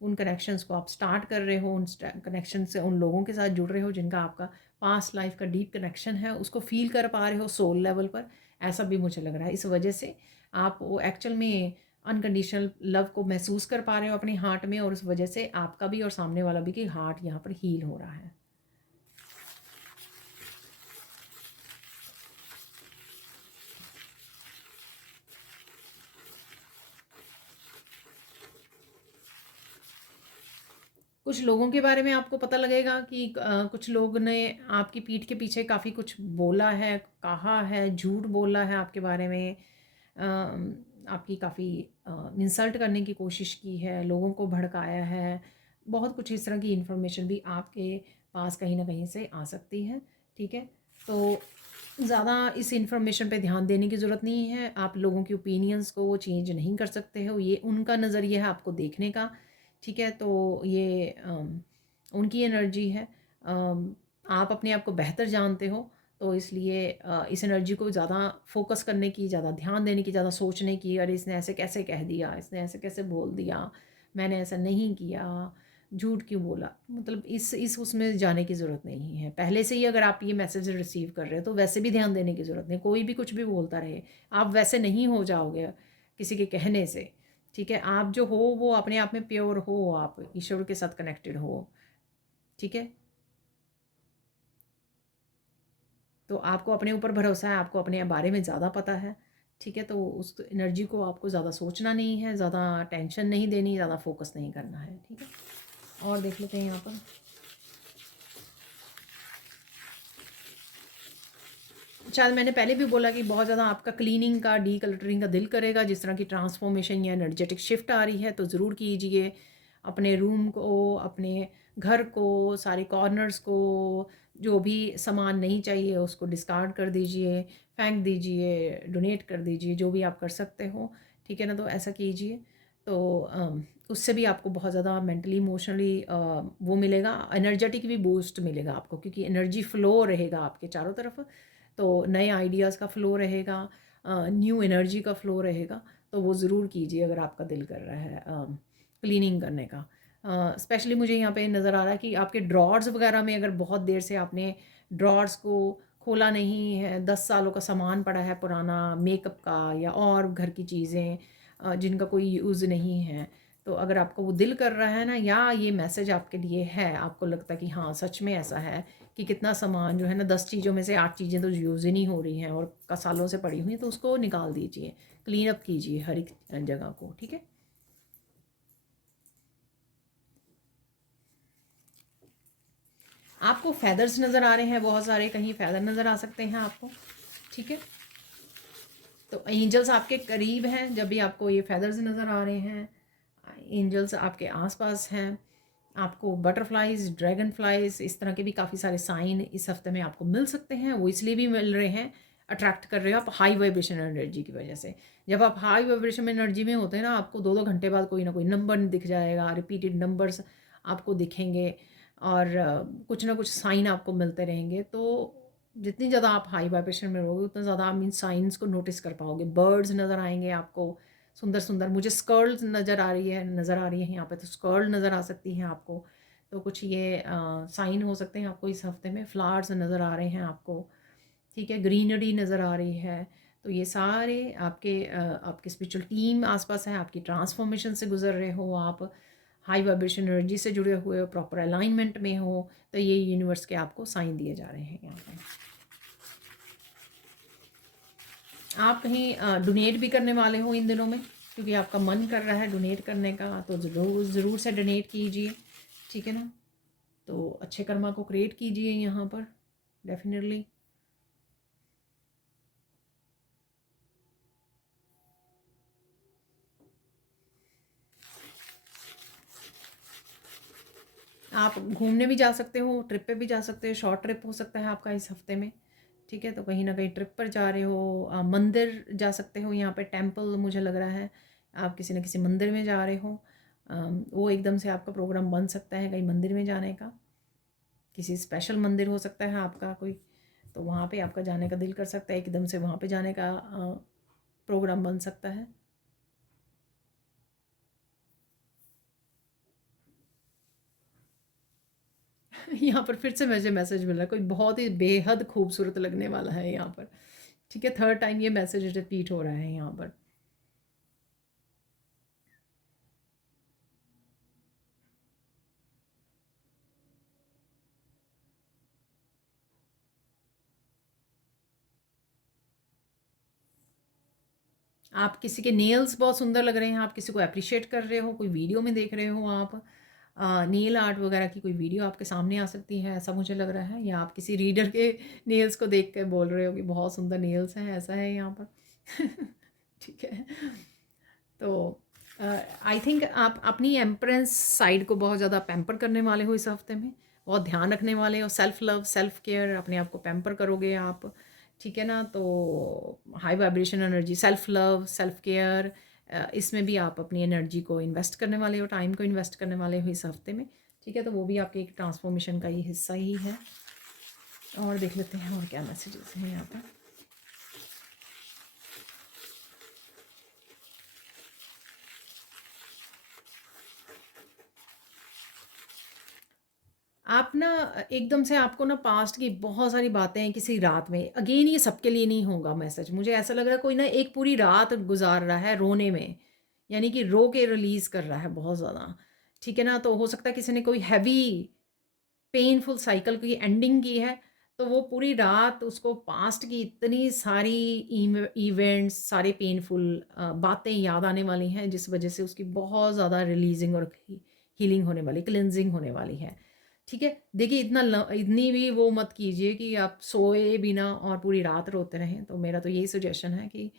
उन कनेक्शंस को आप स्टार्ट कर रहे हो, उन कनेक्शन से उन लोगों के साथ जुड़ रहे हो जिनका आपका पास्ट लाइफ का डीप कनेक्शन है, उसको फील कर पा रहे हो सोल लेवल पर, ऐसा भी मुझे लग रहा है। इस वजह से आप वो एक्चुअल में अनकंडीशनल लव को महसूस कर पा रहे हो अपने हार्ट में, और उस वजह से आपका भी और सामने वाला भी कि हार्ट यहाँ पर हील हो रहा है। कुछ लोगों के बारे में आपको पता लगेगा कि कुछ लोग ने आपकी पीठ के पीछे काफ़ी कुछ बोला है, कहा है, झूठ बोला है आपके बारे में, आपकी काफ़ी इंसल्ट करने की कोशिश की है, लोगों को भड़काया है, बहुत कुछ इस तरह की इन्फॉर्मेशन भी आपके पास कहीं ना कहीं से आ सकती है, ठीक है। तो ज़्यादा इस इन्फॉर्मेशन पे ध्यान देने की ज़रूरत नहीं है, आप लोगों की ओपिनियंस को वो चेंज नहीं कर सकते हो, ये उनका नज़रिया है आपको देखने का, ठीक है। तो ये उनकी एनर्जी है, आप अपने आप को बेहतर जानते हो, तो इसलिए इस एनर्जी को ज़्यादा फोकस करने की, ज़्यादा ध्यान देने की, ज़्यादा सोचने की, अरे इसने ऐसे कैसे कह दिया, इसने ऐसे कैसे बोल दिया, मैंने ऐसा नहीं किया, झूठ क्यों बोला, मतलब इस उसमें जाने की ज़रूरत नहीं है। पहले से ही अगर आप ये मैसेज रिसीव कर रहे हो तो वैसे भी ध्यान देने की ज़रूरत नहीं। कोई भी कुछ भी बोलता रहे, आप वैसे नहीं हो जाओगे किसी के कहने से। ठीक है, आप जो हो वो अपने आप में प्योर हो, आप ईश्वर के साथ कनेक्टेड हो। ठीक है, तो आपको अपने ऊपर भरोसा है, आपको अपने बारे में ज़्यादा पता है। ठीक है, तो उस एनर्जी को आपको ज़्यादा सोचना नहीं है, ज़्यादा टेंशन नहीं देनी, ज़्यादा फोकस नहीं करना है। ठीक है, और देख लेते हैं यहाँ पर। शायद मैंने पहले भी बोला कि बहुत ज़्यादा आपका क्लीनिंग का, डी कलटरिंग का दिल करेगा, जिस तरह की ट्रांसफॉर्मेशन या एनर्जेटिक शिफ्ट आ रही है तो ज़रूर कीजिए। अपने रूम को, अपने घर को, सारे कॉर्नर्स को, जो भी सामान नहीं चाहिए उसको डिस्कार्ड कर दीजिए, फेंक दीजिए, डोनेट कर दीजिए, जो भी आप कर सकते हो। ठीक है ना, तो ऐसा कीजिए। तो उससे भी आपको बहुत ज़्यादा मेंटली, इमोशनली वो मिलेगा, एनर्जेटिक भी बूस्ट मिलेगा आपको, क्योंकि एनर्जी फ्लो रहेगा आपके चारों तरफ। तो नए आइडियाज़ का फ़्लो रहेगा, न्यू एनर्जी का फ़्लो रहेगा। तो वो ज़रूर कीजिए अगर आपका दिल कर रहा है क्लीनिंग करने का। स्पेशली मुझे यहाँ पे नज़र आ रहा है कि आपके ड्रॉर्स वगैरह में अगर बहुत देर से आपने ड्रॉर्स को खोला नहीं है, 10 सालों का सामान पड़ा है पुराना मेकअप का या और घर की चीज़ें जिनका कोई यूज़ नहीं है, तो अगर आपको वो दिल कर रहा है ना, या ये मैसेज आपके लिए है, आपको लगता है कि हाँ सच में ऐसा है कि कितना सामान जो है ना, 10 चीज़ों में से 8 चीज़ें तो यूज़ ही नहीं हो रही हैं और का सालों से पड़ी हुई हैं, तो उसको निकाल दीजिए, क्लीन अप कीजिए हर एक जगह को। ठीक है, आपको फेदर्स नज़र आ रहे हैं बहुत सारे, कहीं फेदर नज़र आ सकते हैं आपको। ठीक है, तो एंजल्स आपके करीब हैं, जब भी आपको ये फेदर्स नज़र आ रहे हैं, एंजल्स आपके आसपास हैं। आपको बटरफ्लाइज, ड्रैगन फ्लाइज, इस तरह के भी काफ़ी सारे साइन इस हफ्ते में आपको मिल सकते हैं। वो इसलिए भी मिल रहे हैं, अट्रैक्ट कर रहे हो आप हाई वाइब्रेशन एनर्जी की वजह से। जब आप हाई वाइब्रेशन एनर्जी में होते हैं ना, आपको 2-2 घंटे बाद कोई ना कोई नंबर दिख जाएगा, रिपीटेड नंबर्स आपको दिखेंगे, और कुछ ना कुछ साइन आपको मिलते रहेंगे। तो जितनी ज़्यादा आप हाई वाइब्रेशन में रहोगे उतना ज़्यादा आप इन साइंस को नोटिस कर पाओगे। बर्ड्स नज़र आएंगे आपको, सुंदर सुंदर, मुझे स्कर्ल्स नज़र आ रही है यहाँ पे, तो स्कर्ल नज़र आ सकती हैं आपको। तो कुछ ये साइन हो सकते हैं आपको इस हफ्ते में। फ्लावर्स नज़र आ रहे हैं आपको। ठीक है, ग्रीनरी नज़र आ रही है। तो ये सारे आपके स्पिरिचुअल टीम आसपास है, आपकी ट्रांसफॉर्मेशन से गुजर रहे हो आप, हाई वाइब्रेशन एनर्जी से जुड़े हुए हो, प्रॉपर अलाइनमेंट में हो, तो ये यूनिवर्स के आपको साइन दिए जा रहे हैं यहाँ पे। आप कहीं डोनेट भी करने वाले हो इन दिनों में, क्योंकि आपका मन कर रहा है डोनेट करने का, तो ज़रूर ज़रूर से डोनेट कीजिए। ठीक है ना, तो अच्छे कर्मा को क्रिएट कीजिए यहाँ पर, डेफिनेटली। आप घूमने भी जा सकते हो, ट्रिप पे भी जा सकते हो, शॉर्ट ट्रिप हो सकता है आपका इस हफ्ते में। ठीक है, तो कहीं ना कहीं ट्रिप पर जा रहे हो, मंदिर जा सकते हो, यहाँ पे टेंपल मुझे लग रहा है, आप किसी न किसी मंदिर में जा रहे हो। वो एकदम से आपका प्रोग्राम बन सकता है कहीं मंदिर में जाने का, किसी स्पेशल मंदिर हो सकता है आपका कोई, तो वहाँ पे आपका जाने का दिल कर सकता है, एकदम से वहाँ पे जाने का प्रोग्राम बन सकता है। यहाँ पर फिर से मुझे मैसेज मिल रहा है, कोई बहुत ही बेहद खूबसूरत लगने वाला है यहाँ पर। ठीक है, थर्ड टाइम ये मैसेज रिपीट हो रहा है यहाँ पर। आप किसी के नेल्स बहुत सुंदर लग रहे हैं, आप किसी को अप्रिशिएट कर रहे हो, कोई वीडियो में देख रहे हो आप, नेल आर्ट वगैरह की कोई वीडियो आपके सामने आ सकती है, ऐसा मुझे लग रहा है। या आप किसी रीडर के नेल्स को देख कर बोल रहे हो कि बहुत सुंदर नेल्स हैं, ऐसा है यहाँ पर। ठीक है, तो आई थिंक आप अपनी एम्प्रेंस साइड को बहुत ज़्यादा पैम्पर करने वाले हो इस हफ्ते में, बहुत ध्यान रखने वाले हो, सेल्फ लव, सेल्फ केयर, अपने आप को पैम्पर करोगे आप। ठीक है ना, तो high vibration energy, self love, self care, इसमें भी आप अपनी एनर्जी को इन्वेस्ट करने वाले हो, टाइम को इन्वेस्ट करने वाले हो इस हफ्ते में। ठीक है, तो वो भी आपके एक ट्रांसफॉर्मेशन का ही हिस्सा ही है। और देख लेते हैं और क्या मैसेजेस हैं यहाँ पर। आप ना एकदम से आपको ना पास्ट की बहुत सारी बातें किसी रात में, अगेन ये सबके लिए नहीं होगा मैसेज, मुझे ऐसा लग रहा है कोई ना एक पूरी रात गुजार रहा है रोने में, यानी कि रो के रिलीज कर रहा है बहुत ज़्यादा, ठीक है ना। तो हो सकता है किसी ने कोई हैवी पेनफुल साइकिल की एंडिंग की है, तो वो पूरी रात उसको पास्ट की इतनी सारी इवेंट्स, सारे पेनफुल बातें याद आने वाली हैं, जिस वजह से उसकी बहुत ज़्यादा रिलीजिंग और हीलिंग होने वाली, क्लिनजिंग होने वाली है। ठीक है, देखिए इतनी भी वो मत कीजिए कि आप सोए बिना और पूरी रात रोते रहें। तो मेरा तो यही सजेशन है कि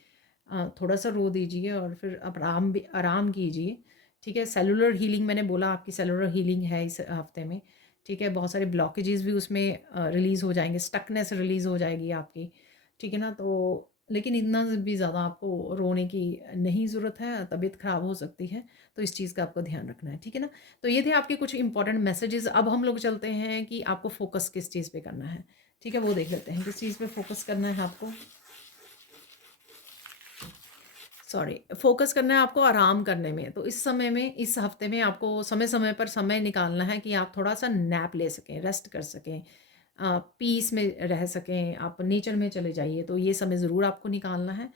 थोड़ा सा रो दीजिए और फिर आप आराम कीजिए। ठीक है, सेलुलर हीलिंग मैंने बोला आपकी सेलुलर हीलिंग है इस हफ्ते में। ठीक है, बहुत सारे ब्लॉकेजेस भी उसमें रिलीज़ हो जाएंगे, स्टकनेस रिलीज़ हो जाएगी आपकी। ठीक है ना, तो लेकिन इतना भी ज़्यादा आपको रोने की नहीं ज़रूरत है, तबीयत ख़राब हो सकती है, तो इस चीज़ का आपको ध्यान रखना है। ठीक है ना, तो ये थे आपके कुछ इंपॉर्टेंट मैसेजेस। अब हम लोग चलते हैं कि आपको फोकस किस चीज़ पे करना है। ठीक है, वो देख लेते हैं किस चीज़ पे फोकस करना है आपको। सॉरी, फोकस करना है आपको आराम करने में। तो इस समय में, इस हफ्ते में आपको समय समय पर समय निकालना है कि आप थोड़ा सा नैप ले सकें, रेस्ट कर सकें, पीस में रह सकें, आप नेचर में चले जाइए। तो ये समय ज़रूर आपको निकालना है।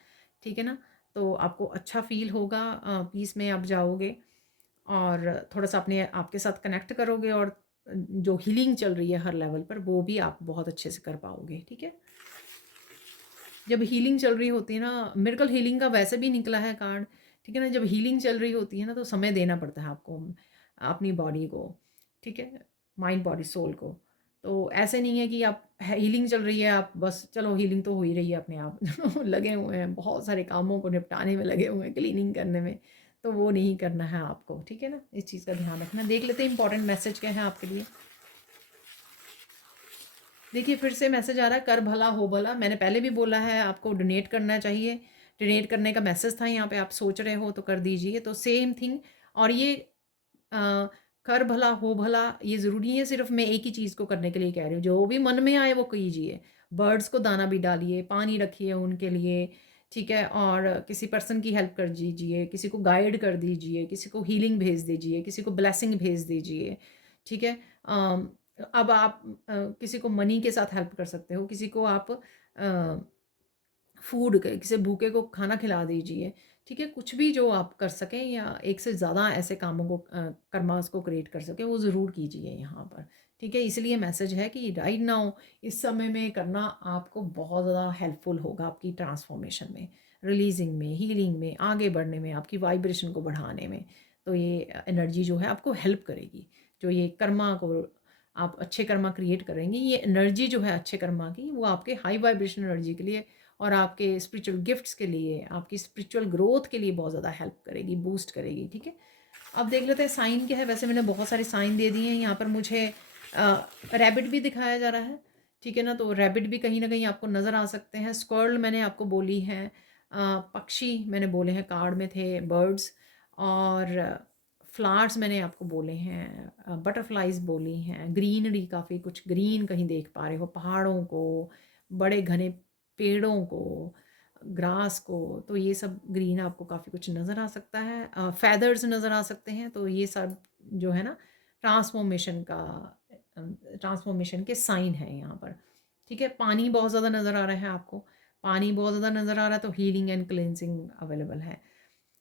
ठीक है ना, तो आपको अच्छा फील होगा, पीस में आप जाओगे और थोड़ा सा अपने आपके साथ कनेक्ट करोगे, और जो हीलिंग चल रही है हर लेवल पर वो भी आप बहुत अच्छे से कर पाओगे। ठीक है, जब हीलिंग चल रही होती है ना, मिरेकल हीलिंग का वैसे भी निकला है कार्ड। ठीक है ना, जब हीलिंग चल रही होती है ना, तो समय देना पड़ता है आपको अपनी बॉडी को। ठीक है, माइंड बॉडी सोल को। तो ऐसे नहीं है कि आप हीलिंग चल रही है आप बस चलो हीलिंग तो हो ही रही है अपने आप लगे हुए हैं, बहुत सारे कामों को निपटाने में लगे हुए हैं, क्लीनिंग करने में। तो वो नहीं करना है आपको। ठीक है ना, इस चीज़ का ध्यान रखना। देख लेते हैं इंपॉर्टेंट मैसेज क्या है आपके लिए। देखिए फिर से मैसेज आ रहा है, कर भला हो भला। मैंने पहले भी बोला है आपको डोनेट करना चाहिए, डोनेट करने का मैसेज था यहाँ पे, आप सोच रहे हो तो कर दीजिए। तो सेम थिंग। और ये अ, कर भला हो भला, ये ज़रूरी है सिर्फ मैं एक ही चीज़ को करने के लिए कह रही हूँ, जो भी मन में आए वो कीजिए। बर्ड्स को दाना भी डालिए, पानी रखिए उनके लिए। ठीक है, और किसी पर्सन की हेल्प कर दीजिए, किसी को गाइड कर दीजिए, किसी को हीलिंग भेज दीजिए, किसी को ब्लेसिंग भेज दीजिए। ठीक है, अब आप किसी को मनी के साथ हेल्प कर सकते हो, किसी को आप फूड किसी भूखे को खाना खिला दीजिए। ठीक है, कुछ भी जो आप कर सकें या एक से ज़्यादा ऐसे कामों को कर्मास को क्रिएट कर सकें, वो ज़रूर कीजिए यहाँ पर। ठीक है, इसलिए मैसेज है कि राइट नाउ इस समय में करना आपको बहुत ज़्यादा हेल्पफुल होगा आपकी ट्रांसफॉर्मेशन में, रिलीजिंग में, हीलिंग में, आगे बढ़ने में, आपकी वाइब्रेशन को बढ़ाने में। तो ये एनर्जी जो है आपको हेल्प करेगी। जो ये कर्मा को आप अच्छे कर्मा क्रिएट करेंगे, ये एनर्जी जो है अच्छे कर्मा की, वो आपके हाई वाइब्रेशन एनर्जी के लिए और आपके स्पिरिचुअल गिफ्ट्स के लिए, आपकी स्पिरिचुअल ग्रोथ के लिए बहुत ज़्यादा हेल्प करेगी, बूस्ट करेगी। ठीक है, अब देख लेते हैं साइन क्या है। वैसे मैंने बहुत सारे साइन दे दिए हैं यहाँ पर। मुझे रैबिट भी दिखाया जा रहा है। ठीक है ना, तो रैबिट भी कहीं ना कहीं आपको नज़र आ सकते हैं। स्क्वार्ल मैंने आपको बोली है, पक्षी मैंने बोले हैं, कार्ड में थे बर्ड्स, और फ्लावर्स मैंने आपको बोले हैं, बटरफ्लाइज बोली हैं, ग्रीनरी काफ़ी कुछ ग्रीन कहीं देख पा रहे हो, पहाड़ों को, बड़े घने पेड़ों को, ग्रास को। तो ये सब ग्रीन आपको काफ़ी कुछ नज़र आ सकता है। फैदर्स नज़र आ सकते हैं। तो ये सब जो है ना ट्रांसफॉर्मेशन का, ट्रांसफॉर्मेशन के साइन है यहाँ पर। ठीक है, पानी बहुत ज़्यादा नज़र आ रहा है आपको, पानी बहुत ज़्यादा नज़र आ रहा है, तो हीलिंग एंड क्लेंजिंग अवेलेबल है।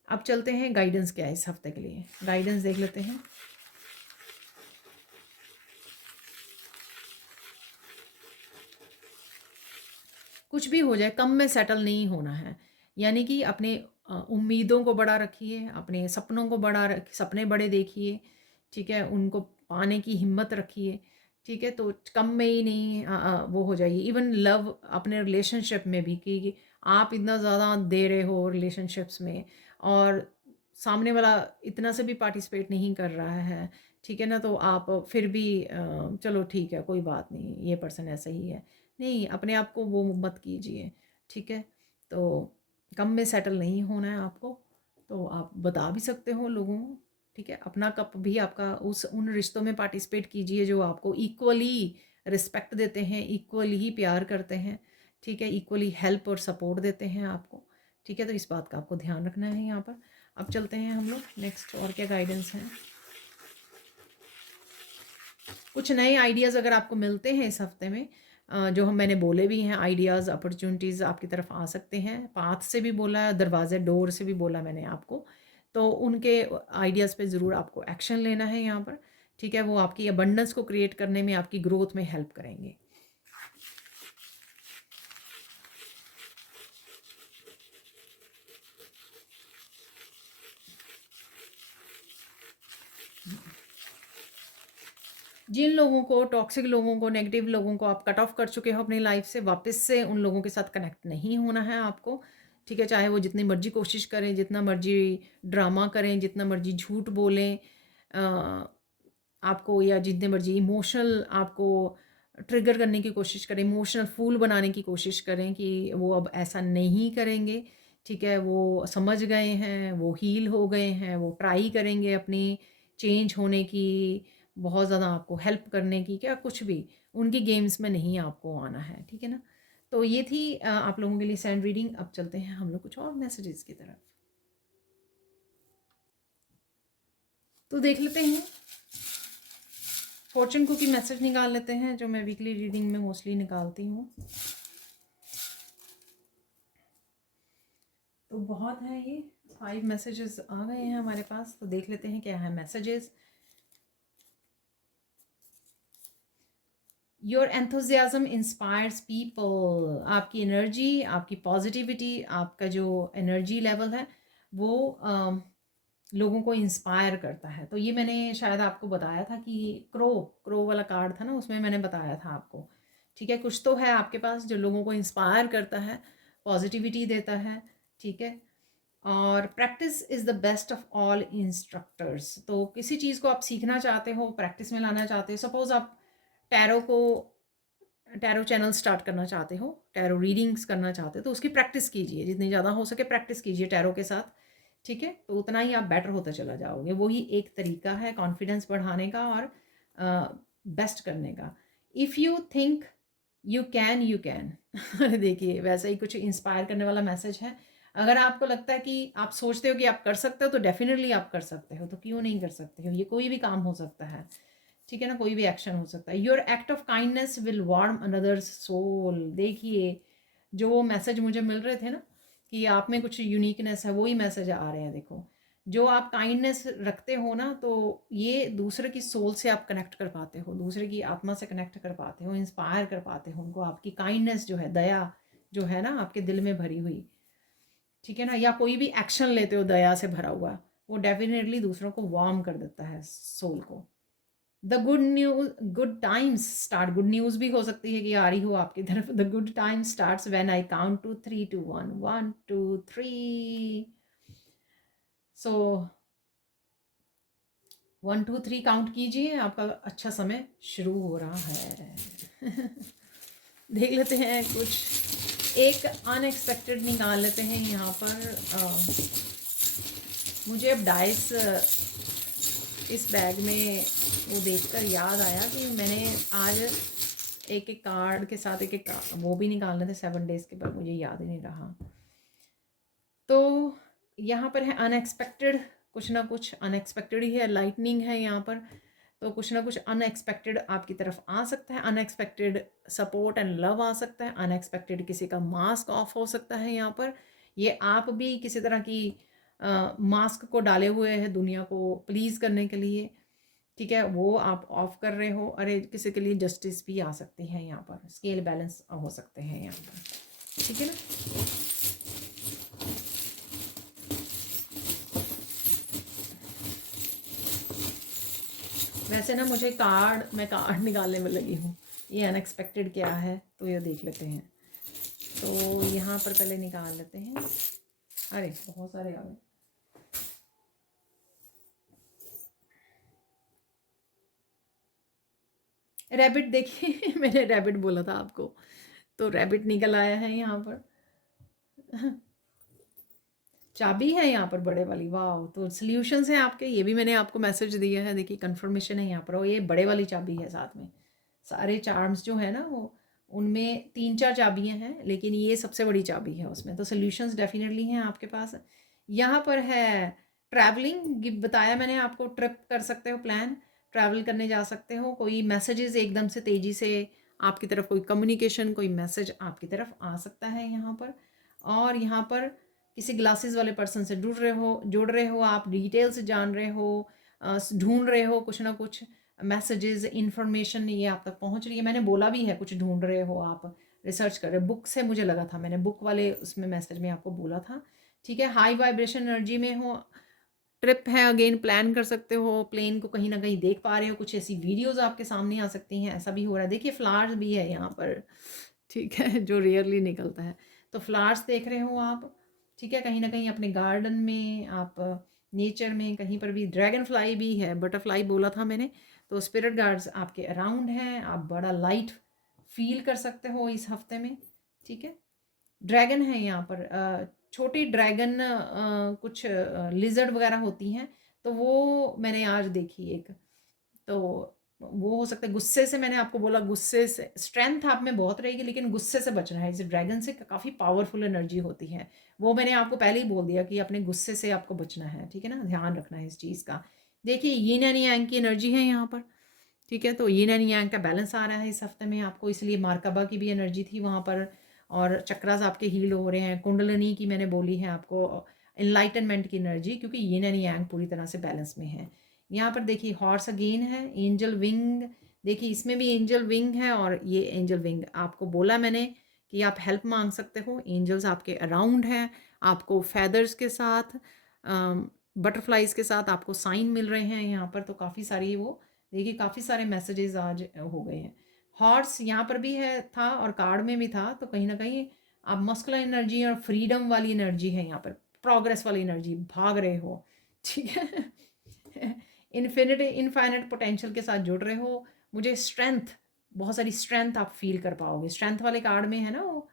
अब चलते हैं गाइडेंस क्या है इस हफ्ते के लिए, गाइडेंस देख लेते हैं। कुछ भी हो जाए कम में सेटल नहीं होना है, यानी कि अपने उम्मीदों को बड़ा रखिए, अपने सपनों को बड़ा सपने बड़े देखिए। ठीक है, उनको पाने की हिम्मत रखिए। ठीक है, तो कम में ही नहीं वो हो जाइए। इवन लव, अपने रिलेशनशिप में भी, कि आप इतना ज़्यादा दे रहे हो रिलेशनशिप्स में और सामने वाला इतना से भी पार्टिसिपेट नहीं कर रहा है। ठीक है ना, तो आप फिर भी चलो ठीक है कोई बात नहीं, ये पर्सन ऐसा ही है, नहीं, अपने आप को वो मत कीजिए। ठीक है, तो कम में सेटल नहीं होना है आपको। तो आप बता भी सकते हो लोगों को। ठीक है, अपना कप भी आपका उस उन रिश्तों में पार्टिसिपेट कीजिए जो आपको इक्वली रिस्पेक्ट देते हैं, इक्वली ही प्यार करते हैं, ठीक है, इक्वली हेल्प और सपोर्ट देते हैं आपको, ठीक है। तो इस बात का आपको ध्यान रखना है यहाँ पर। अब चलते हैं हम लोग नेक्स्ट, और क्या गाइडेंस है। कुछ नए आइडियाज़ अगर आपको मिलते हैं इस हफ्ते में, जो हम मैंने बोले भी हैं, आइडियाज़ अपॉर्चुनिटीज़ आपकी तरफ आ सकते हैं, पाथ से भी बोला, दरवाजे डोर से भी बोला मैंने आपको, तो उनके आइडियाज़ पे ज़रूर आपको एक्शन लेना है यहाँ पर, ठीक है। वो आपकी अबंडेंस को क्रिएट करने में, आपकी ग्रोथ में हेल्प करेंगे। जिन लोगों को, टॉक्सिक लोगों को, नेगेटिव लोगों को आप कट ऑफ कर चुके हो अपनी लाइफ से, वापस से उन लोगों के साथ कनेक्ट नहीं होना है आपको, ठीक है। चाहे वो जितनी मर्जी कोशिश करें, जितना मर्जी ड्रामा करें, जितना मर्जी झूठ बोलें आपको, या जितने मर्जी इमोशनल आपको ट्रिगर करने की कोशिश करें, इमोशनल फूल बनाने की कोशिश करें कि वो अब ऐसा नहीं करेंगे, ठीक है। वो समझ गए हैं, वो हील हो गए हैं, वो ट्राई करेंगे अपनी चेंज होने की, बहुत ज़्यादा आपको हेल्प करने की, क्या कुछ भी उनकी गेम्स में नहीं आपको आना है, ठीक है ना। तो ये थी आप लोगों के लिए सैंड रीडिंग। अब चलते हैं हम लोग कुछ और मैसेजेस की तरफ। तो देख लेते हैं, फॉर्चून कुकी मैसेज निकाल लेते हैं, जो मैं वीकली रीडिंग में मोस्टली निकालती हूँ। तो बहुत है, ये 5 मैसेजेस आ गए हैं हमारे पास, तो देख लेते हैं क्या है messages. Your enthusiasm inspires people, आपकी एनर्जी, आपकी पॉजिटिविटी, आपका जो एनर्जी लेवल है वो लोगों को इंस्पायर करता है। तो ये मैंने शायद आपको बताया था कि क्रो वाला कार्ड था ना, उसमें मैंने बताया था आपको, ठीक है। कुछ तो है आपके पास जो लोगों को इंस्पायर करता है, पॉजिटिविटी देता है, ठीक है। और practice is the best of all instructors, तो किसी चीज़ को आप सीखना चाहते हो, प्रैक्टिस में लाना चाहते हो, सपोज़ आप टैरो को, टैरो चैनल स्टार्ट करना चाहते हो, टैरो रीडिंग्स करना चाहते हो, तो उसकी प्रैक्टिस कीजिए, जितनी ज़्यादा हो सके प्रैक्टिस कीजिए टैरो के साथ, ठीक है। तो उतना ही आप बेटर होते चला जाओगे। वही एक तरीका है कॉन्फिडेंस बढ़ाने का और बेस्ट करने का। If you think you can, you can. देखिए वैसा ही कुछ इंस्पायर करने वाला मैसेज है। अगर आपको लगता है कि आप सोचते हो कि आप कर सकते हो, तो डेफिनेटली आप कर सकते हो, तो क्यों नहीं कर सकते हो। ये कोई भी काम हो सकता है, ठीक है ना, कोई भी एक्शन हो सकता है। Your act of kindness will warm another soul. देखिए जो वो मैसेज मुझे मिल रहे थे ना कि आप में कुछ यूनिकनेस है, वही मैसेज आ रहे हैं। देखो जो आप काइंडनेस रखते हो ना, तो ये दूसरे की सोल से आप कनेक्ट कर पाते हो, दूसरे की आत्मा से कनेक्ट कर पाते हो, इंस्पायर कर पाते हो उनको। आपकी काइंडनेस जो है, दया जो है ना आपके दिल में भरी हुई, ठीक है ना, या कोई भी एक्शन लेते हो दया से भरा हुआ, वो डेफिनेटली दूसरों को वार्म कर देता है सोल को। The good news, good times start, good news भी हो सकती है कि आ रही हो आपकी तरफ। The good time starts when I count to 3 2 1 1 2 3। So 1 2 3 count कीजिए, आपका अच्छा समय शुरू हो रहा है। देख लेते हैं कुछ, एक अनएक्सपेक्टेड निकाल लेते हैं यहाँ पर। मुझे अब डाइस इस बैग में वो देखकर याद आया कि मैंने आज एक एक कार्ड के साथ एक एक वो भी निकालने थे 7 डेज़ के, बाद मुझे याद ही नहीं रहा। तो यहाँ पर है अनएक्सपेक्टेड, कुछ ना कुछ अनएक्सपेक्टेड ही है, लाइटनिंग है यहाँ पर, तो कुछ ना कुछ अनएक्सपेक्टेड आपकी तरफ आ सकता है। अनएक्सपेक्टेड सपोर्ट एंड लव आ सकता है, अनएक्सपेक्टेड किसी का मास्क ऑफ हो सकता है यहाँ पर। ये आप भी किसी तरह की मास्क को डाले हुए हैं दुनिया को प्लीज़ करने के लिए, ठीक है, वो आप ऑफ कर रहे हो। अरे किसी के लिए जस्टिस भी आ सकती है यहाँ पर, स्केल बैलेंस हो सकते हैं यहाँ पर, ठीक है ना। वैसे ना मुझे मैं कार्ड निकालने में लगी हूँ, ये अनएक्सपेक्टेड क्या है तो ये देख लेते हैं। तो यहाँ पर पहले निकाल लेते हैं। अरे बहुत सारे आ गए। रैबिट, देखिए मैंने रैबिट बोला था आपको, तो रैबिट निकल आया है यहाँ पर। चाबी है यहाँ पर बड़े वाली, वाह। तो सॉल्यूशंस हैं आपके, ये भी मैंने आपको मैसेज दिया है, देखिए कंफर्मेशन है यहाँ पर। और ये बड़े वाली चाबी है साथ में, सारे चार्म्स जो है ना वो उनमें 3-4 चाबियाँ हैं, लेकिन ये सबसे बड़ी चाबी है उसमें। तो सॉल्यूशंस डेफिनेटली हैं आपके पास। यहाँ पर है ट्रैवलिंग, बताया मैंने आपको, ट्रिप कर सकते हो प्लान, ट्रैवल करने जा सकते हो। कोई मैसेजेस एकदम से तेज़ी से आपकी तरफ, कोई कम्युनिकेशन, कोई मैसेज आपकी तरफ आ सकता है यहाँ पर। और यहाँ पर किसी ग्लासेस वाले पर्सन से जुड़ रहे हो आप, डिटेल्स जान रहे हो, ढूंढ रहे हो कुछ ना कुछ मैसेजेस, इंफॉर्मेशन ये आप तक पहुंच रही है। मैंने बोला भी है कुछ ढूंढ रहे हो आप, रिसर्च कर रहे हो, बुक से मुझे लगा था, मैंने बुक वाले उसमें मैसेज में आपको बोला था। ठीक है, हाई वाइब्रेशन एनर्जी में हो, ट्रिप है, अगेन प्लान कर सकते हो, प्लेन को कहीं ना कहीं देख पा रहे हो, कुछ ऐसी वीडियोस आपके सामने आ सकती हैं, ऐसा भी हो रहा है। देखिए फ्लावर्स भी है यहाँ पर, ठीक है, जो रियरली निकलता है। तो फ्लावर्स देख रहे हो आप, ठीक है, कहीं ना कहीं अपने गार्डन में आप, नेचर में कहीं पर भी। ड्रैगन फ्लाई भी है, बटरफ्लाई बोला था मैंने। तो स्पिरिट गार्ड्स आपके अराउंड हैं, आप बड़ा लाइट फील कर सकते हो इस हफ्ते में। ठीक है, ड्रैगन है यहाँ पर, छोटी ड्रैगन, कुछ लिजर्ड वगैरह होती हैं, तो वो मैंने आज देखी एक। तो वो हो सकता है गुस्से से, मैंने आपको बोला गुस्से से, स्ट्रेंथ आप में बहुत रहेगी लेकिन गुस्से से बचना है। इस ड्रैगन से काफ़ी पावरफुल एनर्जी होती है, वो मैंने आपको पहले ही बोल दिया कि अपने गुस्से से आपको बचना है, ठीक है ना, ध्यान रखना है इस चीज़ का। देखिए यिन एंड यांग की एनर्जी है यहाँ पर, ठीक है, तो यिन एंड यांग का बैलेंस आ रहा है इस हफ्ते में आपको, इसलिए मार्कबा की भी एनर्जी थी वहाँ पर, और चक्रास आपके हील हो रहे हैं। कुंडलिनी की मैंने बोली है आपको, इनलाइटनमेंट की एनर्जी, क्योंकि यिन एंड यांग पूरी तरह से बैलेंस में है। यहाँ पर देखिए हॉर्स अगेन है, एंजल विंग, देखिए इसमें भी एंजल विंग है, और ये एंजल विंग आपको बोला मैंने कि आप हेल्प मांग सकते हो, एंजल्स आपके अराउंड हैं, आपको फैदर्स के साथ, बटरफ्लाइज के साथ आपको साइन मिल रहे हैं यहाँ पर। तो काफ़ी सारी वो, देखिए काफ़ी सारे मैसेजेस आज हो गए हैं। हॉर्स यहाँ पर भी है था और कार्ड में भी था, तो कहीं ना कहीं आप मस्कुलर एनर्जी और फ्रीडम वाली एनर्जी है यहाँ पर, प्रोग्रेस वाली एनर्जी, भाग रहे हो, ठीक है, इनफाइनाइट पोटेंशियल के साथ जुड़ रहे हो। मुझे स्ट्रेंथ, बहुत सारी स्ट्रेंथ आप फील कर पाओगे, स्ट्रेंथ वाले कार्ड में है ना वो,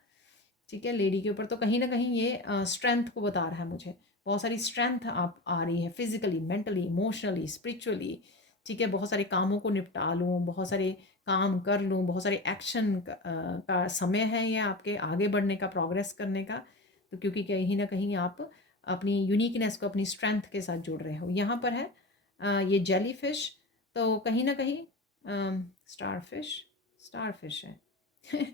ठीक है, लेडी के ऊपर, तो कहीं ना कहीं ये स्ट्रेंथ को बता रहा है मुझे, बहुत सारी स्ट्रेंथ आप आ रही है, फिजिकली, मेंटली, इमोशनली, स्पिरिचुअली, ठीक है, बहुत सारे कामों को निपटा लूँ, बहुत सारे काम कर लूँ, बहुत सारे एक्शन का समय है ये आपके आगे बढ़ने का, प्रोग्रेस करने का। तो क्योंकि कहीं ना कहीं आप अपनी यूनिकनेस को अपनी स्ट्रेंथ के साथ जुड़ रहे हो। यहाँ पर है ये जेली फिश, तो कहीं ना कहीं स्टार फिश, स्टार फिश है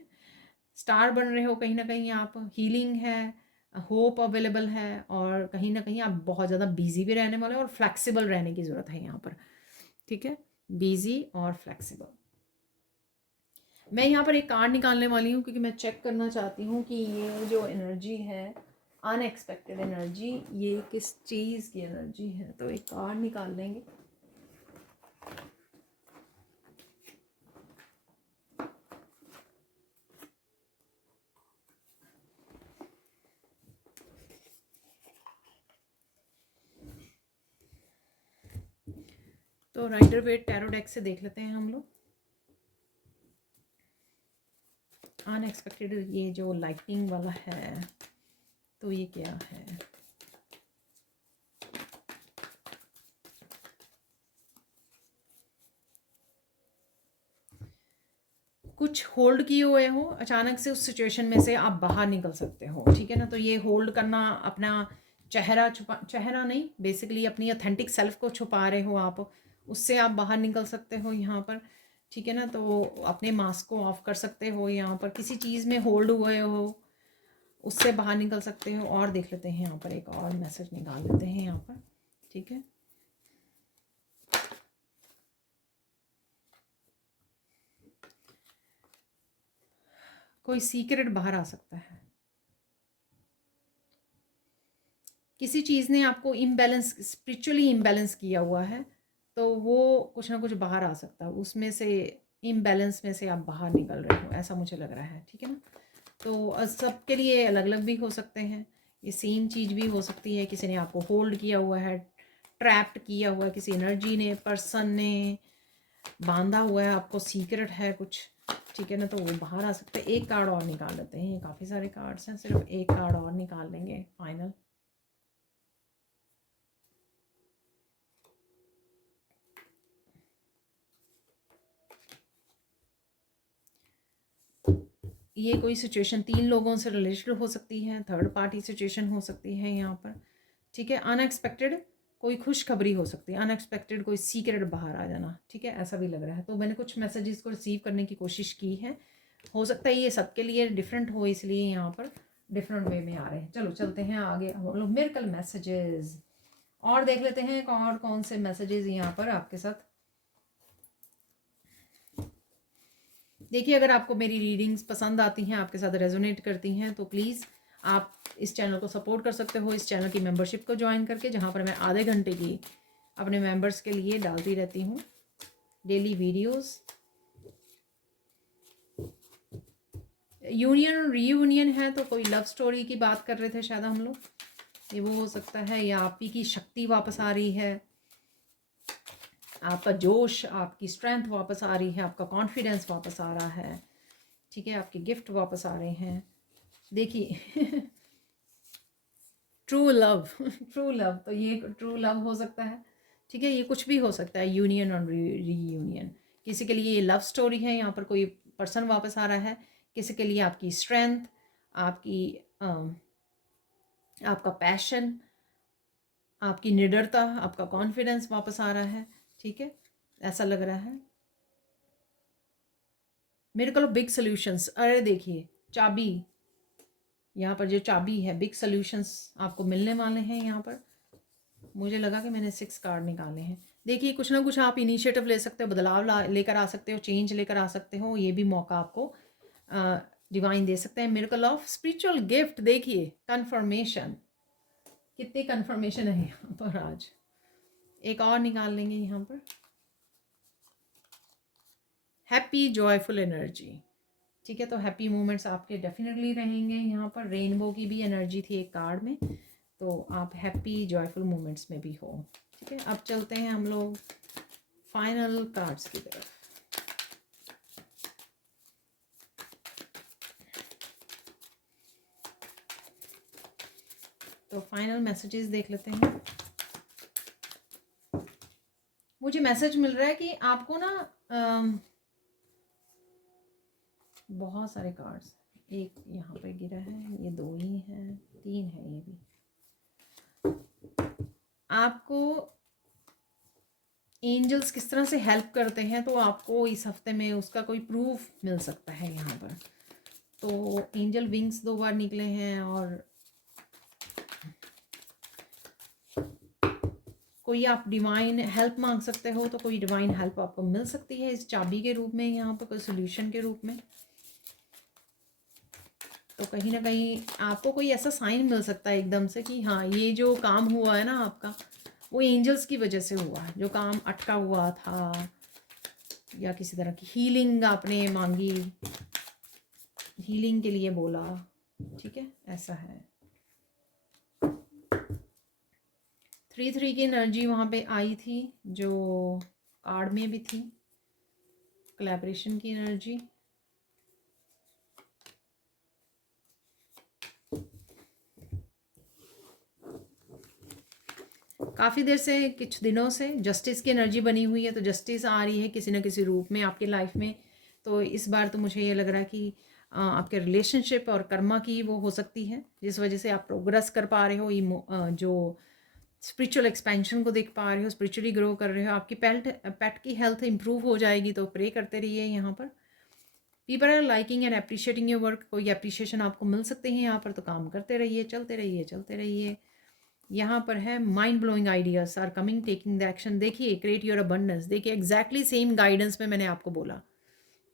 स्टार बन रहे हो कहीं ना कहीं आप, हीलिंग है, होप अवेलेबल है, और कहीं ना कहीं आप बहुत ज़्यादा बिजी भी रहने वाले हो, और फ्लेक्सिबल रहने की ज़रूरत है यहाँ पर, ठीक है, बिजी और फ्लेक्सिबल। मैं यहाँ पर एक कार्ड निकालने वाली हूँ क्योंकि मैं चेक करना चाहती हूँ कि ये जो एनर्जी है, अनएक्सपेक्टेड एनर्जी, ये किस चीज़ की एनर्जी है। तो एक कार्ड निकाल लेंगे। तो राइडर वेट टैरो डेक से देख लेते हैं हम लोग। अनएक्सपेक्टेड, ये जो लाइटनिंग वाला है, तो ये क्या है? कुछ होल्ड किए हुए हो, अचानक से उस सिचुएशन में से आप बाहर निकल सकते हो, ठीक है ना। तो ये होल्ड करना, अपना चेहरा छुपा, चेहरा नहीं, बेसिकली अपनी ऑथेंटिक सेल्फ को छुपा रहे हो आप, उससे आप बाहर निकल सकते हो यहाँ पर, ठीक है ना। तो अपने मास्क को ऑफ कर सकते हो, यहाँ पर किसी चीज़ में होल्ड हुए हो उससे बाहर निकल सकते हो। और देख लेते हैं यहाँ पर, एक और मैसेज निकाल लेते हैं यहाँ पर, ठीक है। कोई सीक्रेट बाहर आ सकता है, किसी चीज़ ने आपको इम्बैलेंस, स्पिरिचुअली इम्बैलेंस किया हुआ है, तो वो कुछ ना कुछ बाहर आ सकता है, उसमें से, इम्बैलेंस में से आप बाहर निकल रहे हो, ऐसा मुझे लग रहा है, ठीक है ना। तो सबके लिए अलग अलग भी हो सकते हैं, ये सेम चीज़ भी हो सकती है, किसी ने आपको होल्ड किया हुआ है, ट्रैप्ड किया हुआ है, किसी एनर्जी ने, पर्सन ने बांधा हुआ है आपको, सीक्रेट है कुछ, ठीक है ना। तो वो बाहर आ सकते हैं। एक कार्ड और निकाल लेते हैं, काफ़ी सारे कार्ड्स हैं, सिर्फ एक कार्ड और निकाल लेंगे फाइनल। ये कोई सिचुएशन 3 लोगों से रिलेटेड हो सकती है, थर्ड पार्टी सिचुएशन हो सकती है यहाँ पर, ठीक है। अनएक्सपेक्टेड कोई खुशखबरी हो सकती है, अनएक्सपेक्टेड कोई सीक्रेट बाहर आ जाना, ठीक है, ऐसा भी लग रहा है। तो मैंने कुछ मैसेजेस को रिसीव करने की कोशिश की है, हो सकता है ये सबके लिए डिफरेंट हो, इसलिए यहाँ पर डिफरेंट वे में आ रहे हैं। चलो चलते हैं आगे हम लोग मिरेकल मैसेजेस और देख लेते हैं और कौन से मैसेजेस यहाँ पर आपके साथ। देखिए, अगर आपको मेरी रीडिंग्स पसंद आती हैं, आपके साथ रेजोनेट करती हैं, तो प्लीज़ आप इस चैनल को सपोर्ट कर सकते हो, इस चैनल की मेंबरशिप को ज्वाइन करके, जहाँ पर मैं आधे घंटे की अपने मेंबर्स के लिए डालती रहती हूँ डेली वीडियोस। यूनियन और रीयूनियन है, तो कोई लव स्टोरी की बात कर रहे थे शायद हम लोग, ये वो हो सकता है, या आप ही की शक्ति वापस आ रही है, आपका जोश, आपकी स्ट्रेंथ वापस आ रही है, आपका कॉन्फिडेंस वापस आ रहा है, ठीक है, आपके गिफ्ट वापस आ रहे हैं। देखिए ट्रू लव ट्रू लव, तो ये ट्रू लव हो सकता है, ठीक है, ये कुछ भी हो सकता है, यूनियन और रीयूनियन। किसी के लिए ये लव स्टोरी है, यहाँ पर कोई पर्सन वापस आ रहा है, किसी के लिए आपकी स्ट्रेंथ, आपकी आपका पैशन, आपकी निडरता, आपका कॉन्फिडेंस वापस आ रहा है, ठीक है, ऐसा लग रहा है। मेरे को बिग सॉल्यूशंस, अरे देखिए चाबी, यहाँ पर जो चाबी है, बिग सॉल्यूशंस आपको मिलने वाले हैं। यहाँ पर मुझे लगा कि मैंने 6 कार्ड निकाले हैं। देखिए, कुछ ना कुछ आप इनिशिएटिव ले सकते हो, बदलाव लेकर आ सकते हो, चेंज लेकर आ सकते हो, ये भी मौका आपको डिवाइन दे सकते हैं। मिरेकल ऑफ स्पिरिचुअल गिफ्ट, देखिए कन्फर्मेशन, कितनी कन्फर्मेशन है यहाँ पर। आज एक और निकाल लेंगे यहाँ पर, हैप्पी जॉयफुल एनर्जी, ठीक है, तो हैप्पी मोमेंट्स आपके डेफिनेटली रहेंगे। यहाँ पर रेनबो की भी एनर्जी थी एक कार्ड में, तो आप हैप्पी जॉयफुल मोमेंट्स में भी हो, ठीक है। अब चलते हैं हम लोग फाइनल कार्ड्स की तरफ। तो फाइनल मैसेजेस देख लेते हैं। मुझे मैसेज मिल रहा है कि आपको ना बहुत सारे कार्ड्स, एक यहाँ पे गिरा है, ये 2 ही है, 3 है ये भी। आपको एंजल्स किस तरह से हेल्प करते हैं, तो आपको इस हफ्ते में उसका कोई प्रूफ मिल सकता है यहाँ पर। तो एंजल विंग्स 2 बार निकले हैं, और कोई आप डिवाइन हेल्प मांग सकते हो, तो कोई डिवाइन हेल्प आपको मिल सकती है इस चाबी के रूप में, यहाँ पर कोई सोल्यूशन के रूप में। तो कहीं ना कहीं आपको कोई ऐसा साइन मिल सकता है एकदम से कि हाँ, ये जो काम हुआ है ना आपका, वो एंजल्स की वजह से हुआ है। जो काम अटका हुआ था, या किसी तरह की हीलिंग आपने मांगी, हीलिंग के लिए बोला, ठीक है, ऐसा है। 3 की एनर्जी वहाँ पे आई थी, जो कार्ड में भी थी, कोलैबोरेशन की एनर्जी। काफ़ी देर से, कुछ दिनों से जस्टिस की एनर्जी बनी हुई है, तो जस्टिस आ रही है किसी न किसी रूप में आपकी लाइफ में। तो इस बार तो मुझे ये लग रहा है कि आपके रिलेशनशिप और कर्मा की वो हो सकती है, जिस वजह से आप प्रोग्रेस कर पा रहे हो, जो स्पिरिचुअल एक्सपेंशन को देख पा रहे हो, स्पिरिचुअली ग्रो कर रहे हो। आपकी पेट की हेल्थ इंप्रूव हो जाएगी, तो प्रे करते रहिए। यहाँ पर people are liking and appreciating your work, कोई अप्रिशिएशन आपको मिल सकते हैं यहाँ पर, तो काम करते रहिए, चलते रहिए, चलते रहिए। यहाँ पर है mind blowing ideas are coming, taking the action. देखिए, क्रिएट योर अबंडेंस, देखिए एग्जैक्टली सेम गाइडेंस में मैंने आपको बोला,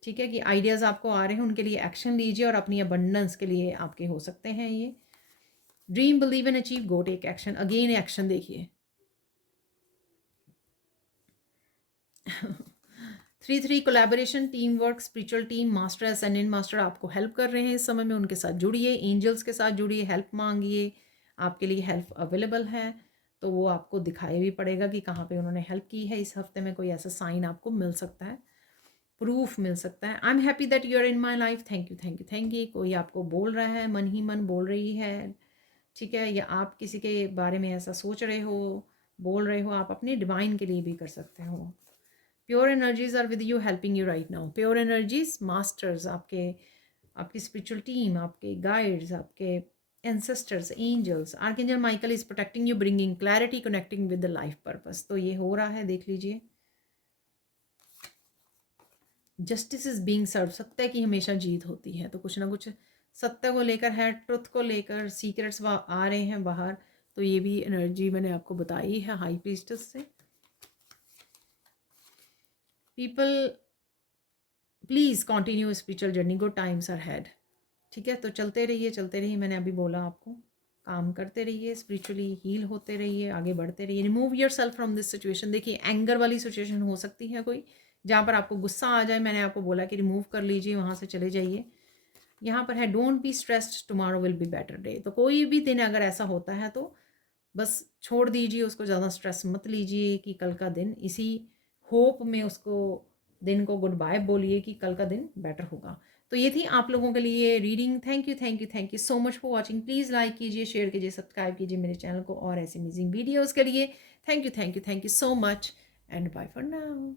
ठीक है, कि आइडियाज़ आपको आ रहे हैं, उनके लिए एक्शन लीजिए, और अपनी अबंडेंस के लिए आपके हो सकते हैं ये। Dream, believe and achieve, go take action, again action. देखिए 3 collaboration, team work, spiritual team, master ascendant master आपको हेल्प कर रहे हैं इस समय में, उनके साथ जुड़िए, एंजल्स के साथ जुड़िए, हेल्प मांगिए, आपके लिए हेल्प अवेलेबल है। तो वो आपको दिखाई भी पड़ेगा कि कहाँ पे उन्होंने हेल्प की है। इस हफ्ते में कोई ऐसा साइन आपको मिल सकता है, प्रूफ मिल सकता है। I am happy that you are in my life, thank you, thank you, thank you. कोई आपको बोल रहा है, मन ही मन बोल रही है, ठीक है, या आप किसी के बारे में ऐसा सोच रहे हो, बोल रहे हो, आप अपने डिवाइन के लिए भी कर सकते हो। Pure energies are with you, helping you right now. Pure energies masters आपके आपकी स्पिरिचुअल टीम, आपके गाइड्स, आपके ancestors, angels, archangel Michael is protecting you, bringing clarity, connecting with the life purpose. तो ये हो रहा है, देख लीजिए। जस्टिस इज बीइंग सर्व, सत्य की हमेशा जीत होती है, तो कुछ ना कुछ सत्य को लेकर है, ट्रुथ को लेकर सीक्रेट्स आ रहे हैं बाहर। तो ये भी एनर्जी मैंने आपको बताई है हाई प्रीस्टेस से। People please continue spiritual journey, good times are had. ठीक है, तो चलते रहिए, चलते रहिए, मैंने अभी बोला आपको, काम करते रहिए, स्पिरिचुअली हील होते रहिए, आगे बढ़ते रहिए। Remove your self from this situation. देखिए एंगर वाली सिचुएशन हो सकती है कोई, जहाँ पर आपको गुस्सा आ जाए, मैंने आपको बोला कि रिमूव कर लीजिए, वहाँ से चले जाइए। यहाँ पर है don't be stressed, tomorrow will be better day. तो कोई भी दिन अगर ऐसा होता है तो बस छोड़ दीजिए उसको, ज़्यादा स्ट्रेस मत लीजिए कि कल का दिन, इसी होप में उसको दिन को गुड बाय बोलिए कि कल का दिन बेटर होगा। तो ये थी आप लोगों के लिए reading. Thank you, thank you, thank you so much for watching. Please like कीजिए, शेयर कीजिए, सब्सक्राइब कीजिए मेरे चैनल को और ऐसे अमेजिंग वीडियोज़ के लिए। Thank you, thank you, thank you so much and bye for now.